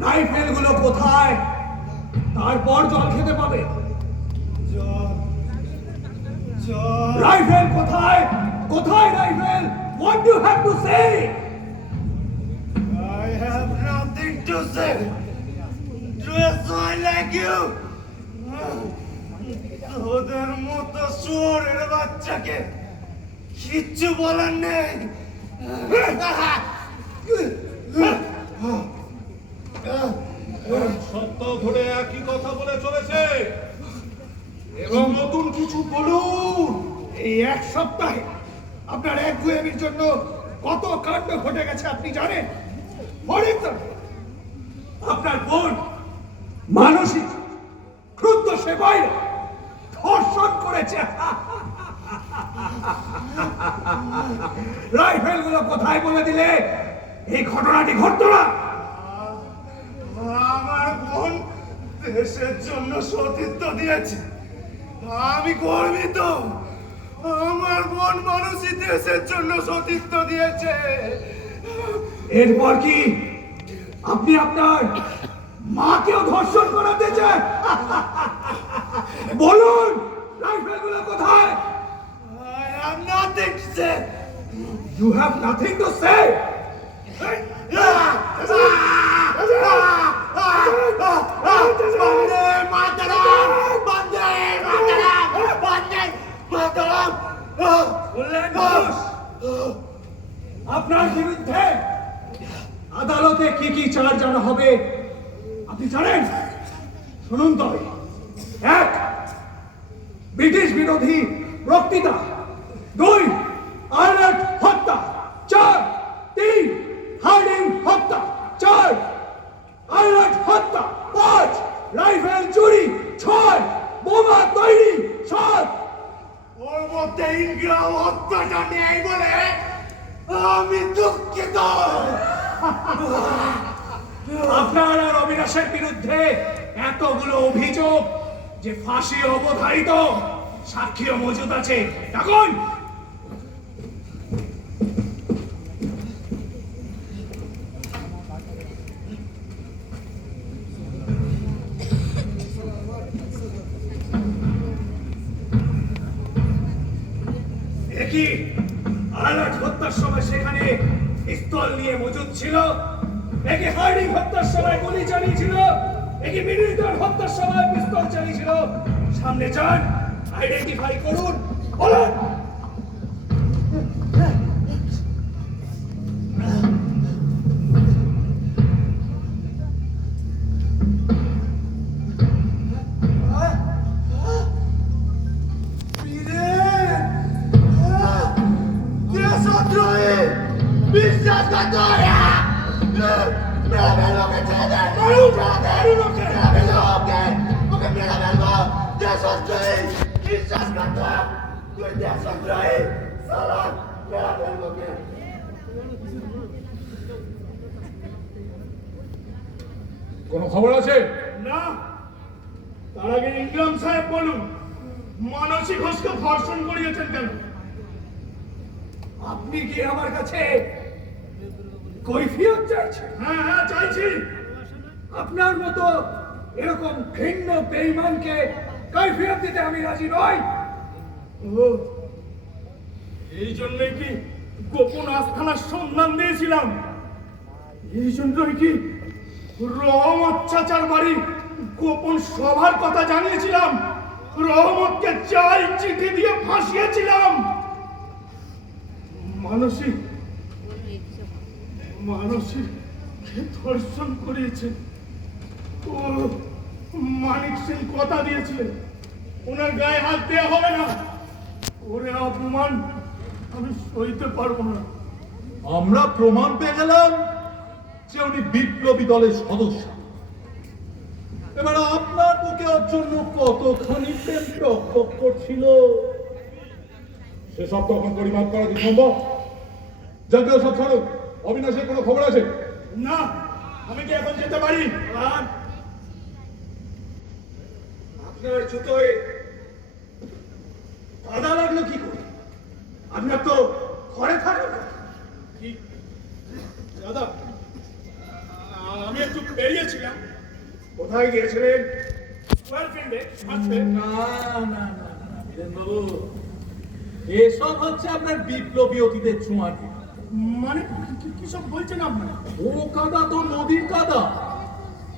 রাইফেলগুলো কোথায়, তারপর জল খেতে পাবে। রাইফেল কোথায়? কোথায় rifle? What do you have to say? I have nothing to say. Dress like you. ওদের মতো চোরের বাচ্চাকে কিচ্ছু বলার নেই। সপ্তাহ ধরে একই কথা বলে চলেছে এবং নতুন কিছু বলুন। এই 1 সপ্তাহে আপনি আপনার একগুয়েমির জন্য কত কাণ্ড ঘটে গেছে আপনি জানেন? অনেক তো। আপনার বোন মানসিক ক্রুদ্ধ সেবাই ধর্ষণ করেছে। রাইফেল গুলো কোথায় বলে দিলে এই ঘটনাটি ঘটতো না। আমার বোন দেশের জন্য সতীত্ব দিয়েছে, আমি গর্বিত। আমার বোন মানুষই দেশের জন্য সতীত্ব দিয়েছে। এরপর কি আপনি আপনার মাকেও ধর্ষণ করাতে চান? বলুন রাইফেলগুলো কোথায়? I have nothing to say. You have nothing to say? আপনার বিরুদ্ধে আদালতে কি কি চার্জ আনা হবে আপনি জানেন? শুনুন তবে। 1, ব্রিটিশ বিরোধী বক্তৃতা। 2, আর্নেট হত্যা। 4, 3, হার্ডিং হত্যা। 4, আর্নেট হত্যা। 5, রাইফেল চুরি। 6, বোমা তৈরি। 7, ওর মধ্যে ইনগ্রাম হত্যাটা নেই বলে আমি দুঃখিত। আপনার আর অবিনাশের বিরুদ্ধে এতগুলো অভিযোগ যে ফাঁসি অবধারিত, সাক্ষীও মজুদ আছে। এখন একই আলাট হত্যার সময় সেখানে পিস্তল নিয়ে মজুদ ছিল, একই হার্ডিং হত্যার সময় গুলি চালিয়েছিল, একই মিডলটন হত্যার সময় পিস্তল চালিয়েছিল। সামনে যান, আইডেন্টিফাই করুন, বলুন। কোনো খবর আছে? না, তার আগে ইংরাম সাহেব বলুন, মানসী ঘোষকে ধর্ষণ করিয়েছেন কেন? আপনি কি আমার কাছে কৈফিয়ত চাইছেন? হ্যাঁ হ্যাঁ চাইছি। আপনার মতো এরকম ঘৃণ্য বেঈমানকে কৈফিয়ত দিতে আমি রাজি নই। ও, এই জন্যই কি গোপন আস্থানার সন্ধান দিয়েছিলাম? এই জন্যই কি রহমত চাচার বাড়ি গোপন সভার কথা জানিয়েছিলাম? রহমতকে চাই চিঠি দিয়ে ফাঁসিয়েছিলাম? মানসিক ধর্ষণ করিয়েছে। ও মানিক সিং কথা দিয়েছিলেন ওনার গায়ে হাত দেওয়া হবে না। ওরে অপমান আমি সইতে পারবো না। আমরা প্রমাণ পেয়ে গেলাম যে উনি বিপ্লবী দলের সদস্য। এবার আপনার বুকে ওর জন্য কতখানি প্রেম টক করছিল সেসব তখন পরিমাপ করা কি সম্ভব? জাতীয় সব ছাড়ো, অবিনাশের কোনো খবর আছে? না, আমি কি এখন যেতে পারি? আপনার জুতোয় কাদা লাগলো কি করে? আপনার তো ঘরে থাকেন না। কি দাদা, আমি একটু বেরিয়েছিলাম। কোথায় গিয়েছিলেন? গার্লফ্রেন্ডে সাথে? না না না না বীরেনবাবু, এসব হচ্ছে আপনার বিপ্লবী অতীতের ছোঁয়াটি। মানে কি সব বলছেন আপনারা? ও কাদা তো নদীর কাদা,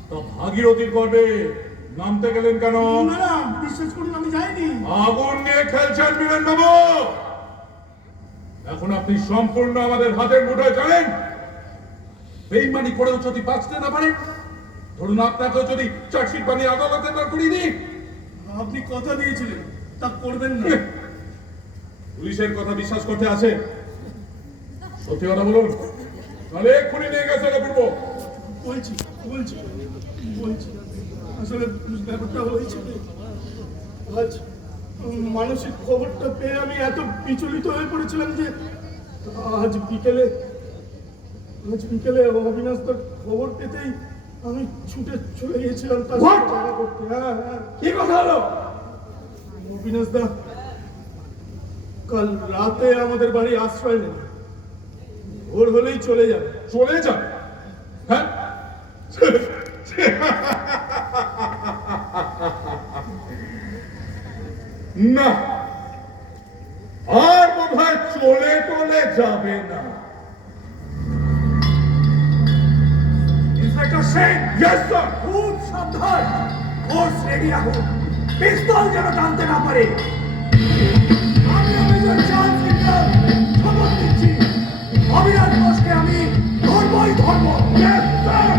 তা ভাগীরথীর গর্বে নামতে গেলেন কেন? না না, বিশ্বাস করুন আমি যাইনি। আগুন নিয়ে খেলছেন বীরেনবাবু। এখন আপনি সম্পূর্ণ আমাদের হাতের মুঠোয় জানেন। বেইমানি করেও যদি বাঁচতে না পারেন, ধরুন আপনাকেও যদি চার্জশিট বানিয়ে আদালতে দাঁড় করিয়ে দিই। আপনি কথা দিয়েছিলেন তা করবেন না। পুলিশের কথা বিশ্বাস করতে আছে? সত্যি কথা বলুন, তাহলে এক্ষুনি নিয়ে গেছে করবো। বলছি বলছি বলছি আসলে ব্যাপারটা হয়েছে কি, আজ মানসিক খবরটা পেয়ে আমি এত বিচলিত হয়ে পড়েছিলাম যে আজ বিকেলে অবিনাশদার খবর পেতেই আমি ছুটে চলে গিয়েছিলাম তার সাথে দেখা করতে। হ্যাঁ হ্যাঁ, কি কথা হলো? অবিনাশদা কাল রাতে আমাদের বাড়ি আশ্রয় নেন, ভোর হলেই চলে যাবে। চলে যান? হ্যাঁ, না, আর বোধ হয় চলে টলে যাবে না। Inspector Singh, yes sir. খুব সাবধান, ফোর্স রেডি রাখুন, পিস্তল যেন টানতে না পারে। আমি মেজর চার্লস কিংডম খবর দিচ্ছি, অবিনাশ ঘোষকে আমি ধরবই ধরবো। Yes sir.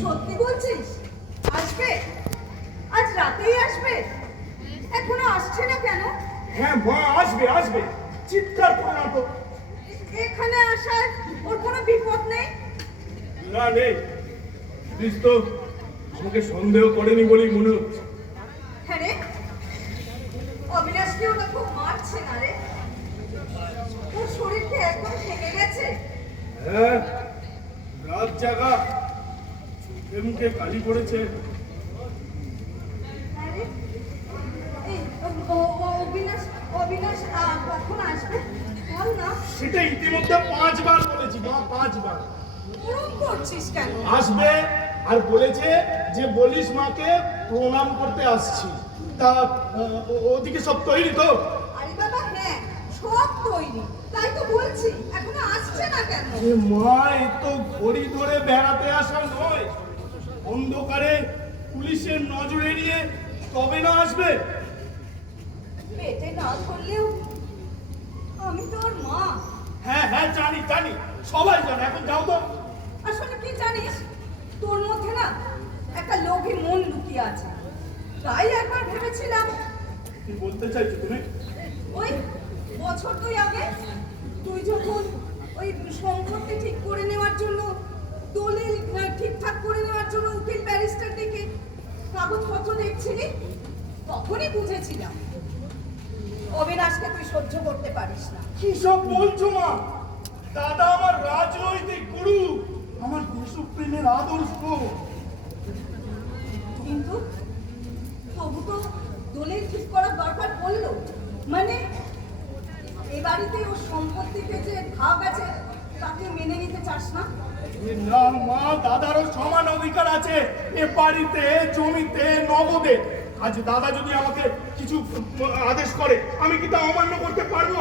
সত্যি বলছিস? আসবে? আজ রাতেই আসবে? এখনো আসছে না কেন? হ্যাঁ মা, আসবে আসবে, চিৎকার করে না তো। এখানে আসার ওর কোনো বিপদ নেই? না নেই, প্লিজ তো আমাকে সন্দেহ করেনি বলেই মনে হচ্ছে। হ্যাঁ রে, অবিনাশকে ওরা খুব মারছে না রে? ওর শরীরটা একদম ভেঙে গেছে। হ্যাঁ, রাত জাগা, চোখে মুখে কালি পড়েছে। হ্যাঁ রে, এই অবিনাশ কখন আসবে বল না। সেটা ইতিমধ্যে 5 বার বলেছি মা, 5 বার। ওরম করছিস কেন? আসবে আর বলেছে যে বলিস মাকে প্রণাম করতে আসছি। তা ওদিকে সব তৈরি তো? আরে বাবা হ্যাঁ, সব তৈরি, তাই তো বলছি এখনো আসছে না কেন? এ মা, এ তো ঘড়ি ধরে বেড়াতে আসা নয়, অন্ধকারে পুলিশের নজর এড়িয়ে তবে না আসবে। পেটে না ধরলেও আমি তো ওর মা। হ্যাঁ হ্যাঁ, জানি জানি, সবাই জানে। এখন যাও তো। আসলে কি জানিস, তোর মধ্যে না একটা লোভী মন লুকিয়ে আছে। তাই একবার ভেবেছিলাম, কি বলতে চাইছো তুমি? ওই বছর 2 আগে তুই যখন ওই সম্পত্তি ঠিক করে নেওয়ার জন্য, দলিল ঠিকঠাক করে নেওয়ার জন্য উকিল ব্যারিস্টার ডেকে কাগজপত্র দেখছিলি, তখনই বুঝেছিলাম অবিনাশকে তুই সহ্য করতে পারিস না। কি সব বলছো মা? দাদা আমার রাজনৈতিক গুরু, আমার দেশপ্রেমের আদর্শ। কিন্তু তবু তো দলিল ঠিক করার দরকার পড়লো। মানে এই বাড়িতে ওর সম্পত্তিতে যে ভাগ আছে তাকে মেনে নিতে চাস না? এ না মা, দাদারও সমান অধিকার আছে এ বাড়িতে, জমিতে, নগদে। আজ দাদা যদি আমাকে কিছু আদেশ করে, আমি কি তা অমান্য করতে পারবো?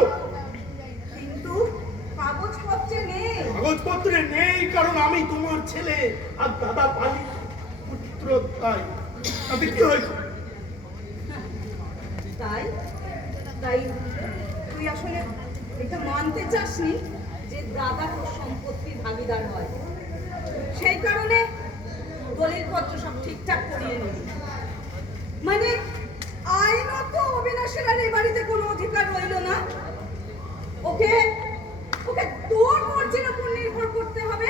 কিন্তু কাগজপত্রে নেই। কাগজপত্রে নেই কারণ আমি তোমার ছেলে আর দাদা পালি পুত্র, তাই। তাতে কি হয়েছে? তাই তাই তুই আসলে এটা মানতে চাসনি যে দাদা তোর সম্পত্তির ভাগিদার হয়, সেই কারণে দলিলপত্র সব ঠিকঠাক করিয়ে নিবি। মানে আইনত অবিনাশের আর এই বাড়িতে কোনো অধিকার রইল না। ওকে ওকে তোর মর্জির উপর নির্ভর করতে হবে।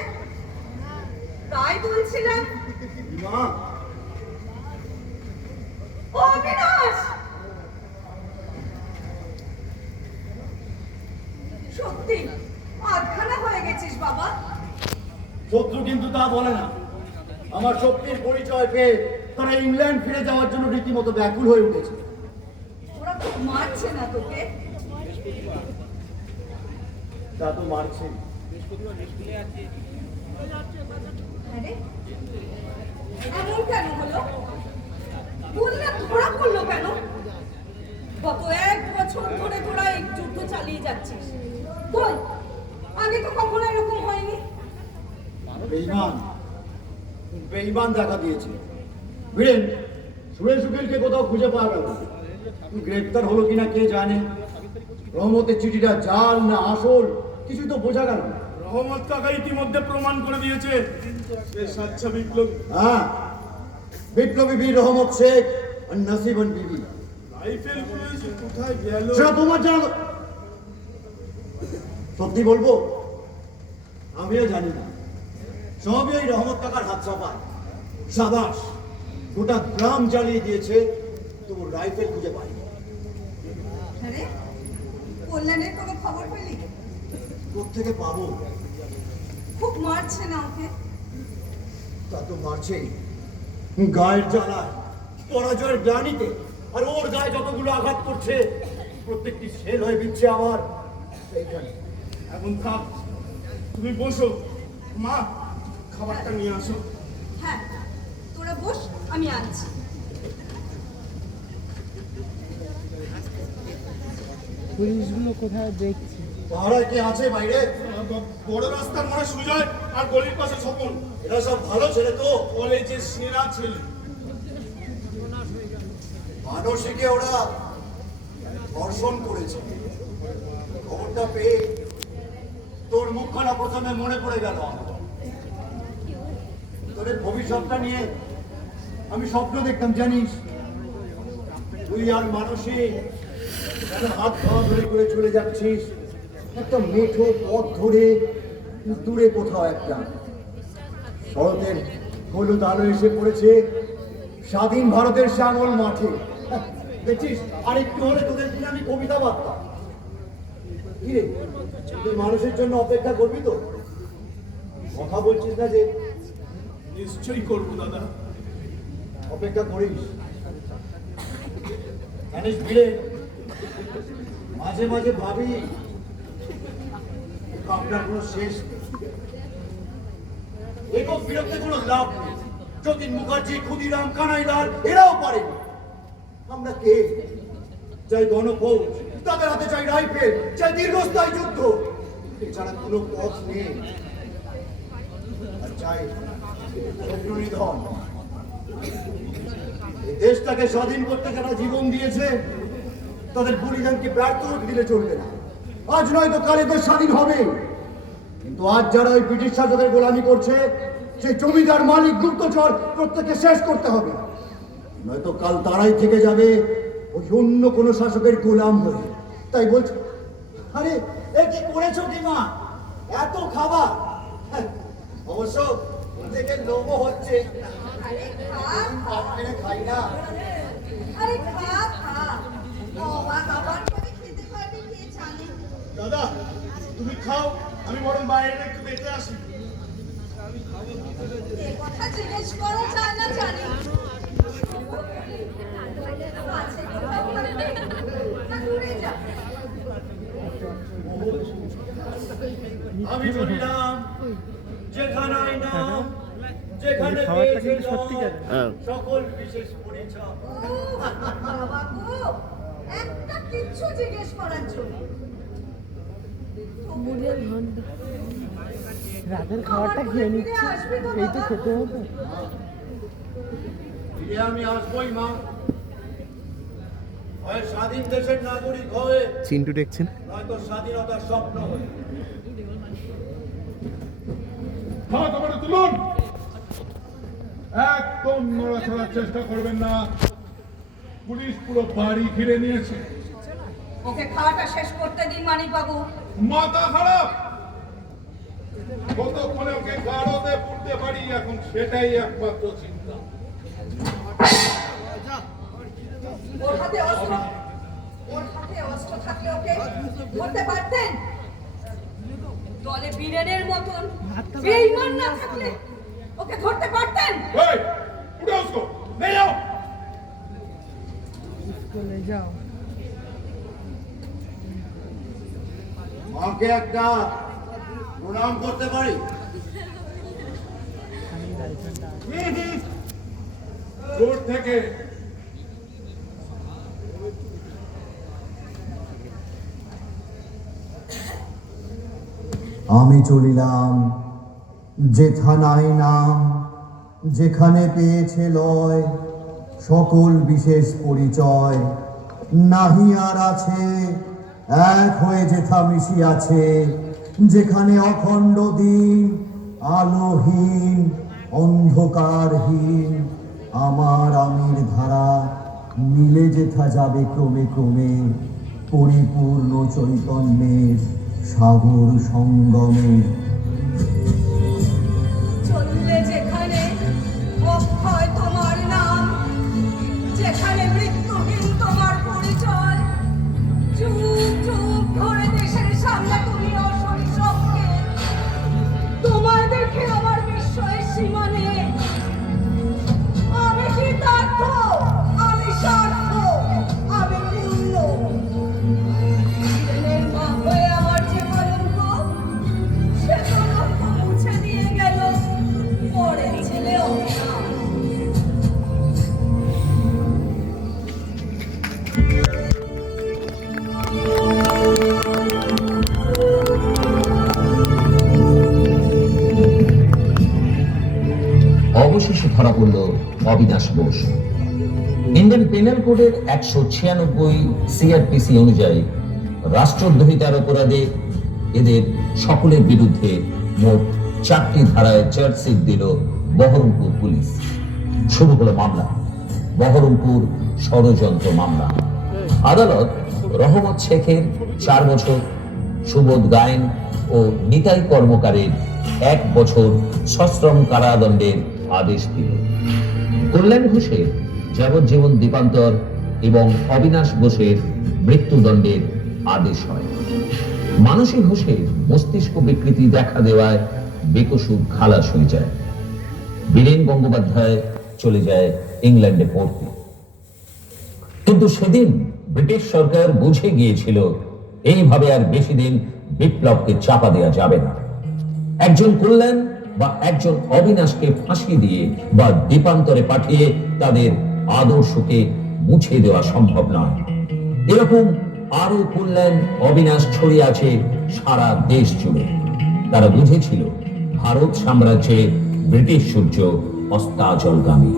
তাই বলছিলাম মা, অবিনাশ, সত্যি আধখানা হয়ে গেছিস বাবা। শত্রু কিন্তু তা বলে না। আমার শক্তির পরিচয় পেয়ে তারা ইংল্যান্ড ফিরে যাওয়ার জন্য রীতিমতো ব্যাকুল হয়ে উঠেছে। ওরা খুব মারছে না তোকে? তা তো মারছে। আরে এমন কেন হলো? বললে ধরা পড়লো কেন? গত 1 বছর ধরে তোরা এই যুদ্ধ চালিয়ে যাচ্ছিস। কই, আগে তো কখনো এরকম হয়নি। বেঈমান বেঈমান দেখা দিয়েছে। বীরেন, সুরেশ উকিলকে কোথাও খুঁজে পাওয়া গেল না। গ্রেপ্তার হলো কিনা কে জানে। রহমতের চিঠিটা জাল না আসল কিছু তো বোঝা গেল না। রহমত কাকা ইতিমধ্যে প্রমাণ করে দিয়েছে সে সাচ্চা বিপ্লবী। হ্যাঁ, বিপ্লবী বীর রহমত শেখ আর নসিবন বিবি। রাইফেল পুলিশ কোথায় গেল? সেটা তোমার জানা। সত্যি বলবো, আমিও জানি না। সবই ওই রহমত কাকার হাত চাপায়। সাবাস, গোটা গ্রাম জ্বালিয়ে দিয়েছে, তবু রাইফেল খুঁজে পাইনি। আরে, কল্যাণের কোনো খবর পেলি? কোত্থেকে পাবো? খুব মারছে না ওকে? তা তো মারছেই, গায়ের জ্বালায়, পরাজয়ের গ্লানিতে। আর ওর গায়ে যতগুলো আঘাত করছে প্রত্যেকটি সেল হয়ে বিচ্ছে আমার এইখানে। এখন থাক, তুমি বসো। মা, খাবারটা নিয়ে আসো। হ্যাঁ, তোরা বস, আমি আনছি। পাহাড়ায় কে আছে বাইরে? বড় রাস্তার মোড়ে সুজয় আর গলির পাশে স্বপন। এরা সব ভালো ছেলে তো, কলেজের সেরা ছেলে। মানসিকে ওরা ধর্ষণ করেছে। খবরটা পেয়ে তোর মুখখানা প্রথমে মনে পড়ে গেল। তোদের ভবিষ্যৎটা নিয়ে আমি স্বপ্ন দেখতাম জানিস। তুই আর মানসী হাত ধরা ধরে করে চলে যাচ্ছিস একটা মেঠো পথ ধরে দূরে কোথাও একটা। শরতের হলুদ আলো এসে পড়েছে স্বাধীন ভারতের শ্যামল মাঠে। দেখছিস, আর একটু হলে তোদের কিনে আমি কবিতা বার্তা। কিরে, তুই মানুষের জন্য অপেক্ষা করবি তো? কথা বলছিস না যে? নিশ্চয়ই করবো দাদা। অপেক্ষা করিস। জানিস ভিড়ে, মাঝে মাঝে ভাবি আপনার কোনো শেষ নেই। একক বিরক্তে কোনো লাভ নেই। যতীন মুখার্জি, ক্ষুদিরাম, কানাইলাল এরাও পারেনি। আমরা কে? চাই গণফৌজ, তাদের হাতে চাই রাইফেল, চাই দীর্ঘস্থায়ী যুদ্ধ। এছাড়া কোনো পথ নেই। আর চাই নিধন। এই দেশটাকে স্বাধীন করতে যারা জীবন দিয়েছে তাদের বলিদানকে ব্যর্থ দিলে চলবে না। আজ নয় তো কাল দেশ স্বাধীন হবে। কিন্তু আজ যারা ওই ব্রিটিশ শাসকের গোলামি করছে, সেই জমিদার, মালিক, গুপ্তচর প্রত্যেককে শেষ করতে হবে। নয়তো কাল তারাই থেকে যাবে ওই অন্য কোনো শাসকের গোলাম হয়ে। তাই বলছি, আরে এ কি করেছো কি মা? এত খাবার? অবশ্য থেকে লোভও হচ্ছে। আরে খা, আপনারা খাই না। আরে খা, খা। অবাক আবার করে খেতে পারবি কে জানে। দাদা, তুমি খাও, আমি বরং বাইরে একটু দেখে আসি। এ কথা জিজ্ঞেস করা যায় না জানি। আছে কোথাও না দূরে যা। আমি বলিলাম, যেখানে নাম, যেখানে সকল বিশেষ পরিচয়। ও বাবা গো, একটা কিচ্ছু জিজ্ঞেস করার জন্য। রাতের খাবারটা খেয়ে নিচ্ছে, এই তো খেতে হবে। ফিরে আমি আসবোই মা। হয় স্বাধীন দেশের নাগরিক হয়ে, চিন্টু দেখছেন, নয়তো স্বাধীনতার স্বপ্ন হয়ে। খাবার তুলুন। একদম নড়াচড়ার চেষ্টা করবেন না। পুলিশ পুরো বাড়ি ঘিরে নিয়েছে। ওকে খাওয়াটা শেষ করতে দিন মানিক বাবু। মাথা খারাপ। কতক্ষণে ওকে গাড়োতে পুড়তে পারি, এখন সেটাই একমাত্র চিন্তা। ওর হাতে অস্ত্র থাকলে ওকে ধরতে পারতেন। দলে বীরেনের মতন বেঈমান না থাকলে ওকে ধরতে পারতেন। এই, উঠে আসো, নিয়ে যাও। মাকে একটা প্রণাম করতে পারি? দূর থেকে আমি চলিলাম যেথা নাই নাম, যেখানে পেয়েছে লয় সকল বিশেষ পরিচয়, নাহি আর আছে এক হয়ে যেথা মিশিয়াছে, যেখানে অখণ্ড দিন আলোহীন অন্ধকারহীন আমার আমির ধারা মিলে যেথা যাবে ক্রমে ক্রমে পরিপূর্ণ চৈতন্যের সাগর সঙ্গমে। চললে যেখানে অক্ষয় তোমার নাম, যেখানে মৃত্যুহীন তোমার পরিচয়, চুপ চুপ ধরে দেশের সামনে তুমি অসরি সবকে, তোমায় দেখে আমার বিস্ময়ের সীমা নেই। আমি কৃতার্থ, আমি স্বার্থ, আমি পূর্ণ। জীবনের মা হয়ে আমার যে কলঙ্ক, সে কলঙ্ক মুছে দিয়ে গেল পরের ছেলে অবিনাশ। অবশেষে ধরা পড়ল অবিনাশ বোস। ইন্ডিয়ান পেনাল কোডের 196 সিআরপিসি অনুযায়ী রাষ্ট্রদ্রোহিতার অপরাধে এদের সকলের বিরুদ্ধে মোট 4টি ধারায় চার্জশিট দিল বহরমপুর পুলিশ। শুরু হলো মামলা, বহরমপুর ষড়যন্ত্র মামলা। আদালত রহমত শেখের 4 বছর, সুবোধ গায়েন ও নিতাই কর্মকারের 1 বছর সশ্রম কারাদণ্ডের আদেশ দিল। কল্যাণ ঘোষের যাবজ্জীবন দ্বীপান্তর এবং অবিনাশ বোসের মৃত্যুদণ্ডের আদেশ হয়। মানসী ঘোষের মস্তিষ্ক বিকৃতি দেখা দেওয়ায় বেকসুর খালাস হয়ে যায়। বীরেন গঙ্গোপাধ্যায় চলে যায় ইংল্যান্ডে পড়তে। কিন্তু সেদিন ব্রিটিশ সরকার বুঝে গিয়েছিল এইভাবে আর বেশি দিন বিপ্লবকে চাপা দেওয়া যাবে না। একজন কল্যাণ বা একজন অবিনাশকে ফাঁসি দিয়ে বা দ্বীপান্তরে পাঠিয়ে তাদের আদর্শকে মুছে দেওয়া সম্ভব নয়। এরকম আরো কল্যাণ অবিনাশ ছড়িয়ে আছে সারা দেশ জুড়ে। তারা বুঝেছিল ভারত সাম্রাজ্যে ব্রিটিশ সূর্য অস্তাচলগামী।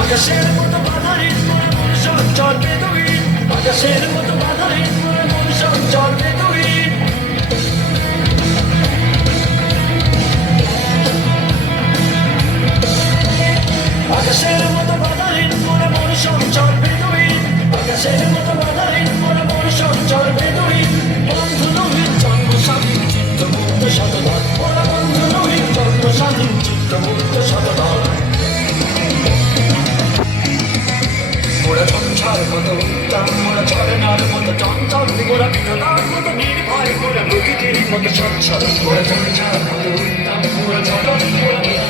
আকাশের মতো বাধাহীন মনুষ্য চলবে তুই, আকাশের মতো বাধাহীন মনুষ্য চলবে তুই। আকাশের মতো বাধাহীন মনুষ্য চলবে তুই, আকাশের মতো বাধাহীন মনুষ্য চলবে তুই। বন্ধু নবীন জন্ম স্বাধীন চিত্ত মুক্ত শতধর, ওরা বন্ধু নবীন জন্ম স্বাধীন চিত্ত মুক্ত শতধর। মোরা ঝঞ্ঝার মতো উত্তম, মোরা ঝরনার মতো চঞ্চল, মোরা বিধাতার মতো নির্ভয়, মোরা প্রকৃতির মতো সচ্ছল। মোরা ঝঞ্ঝার মতো উত্তম, মোরা ঝরনার মতো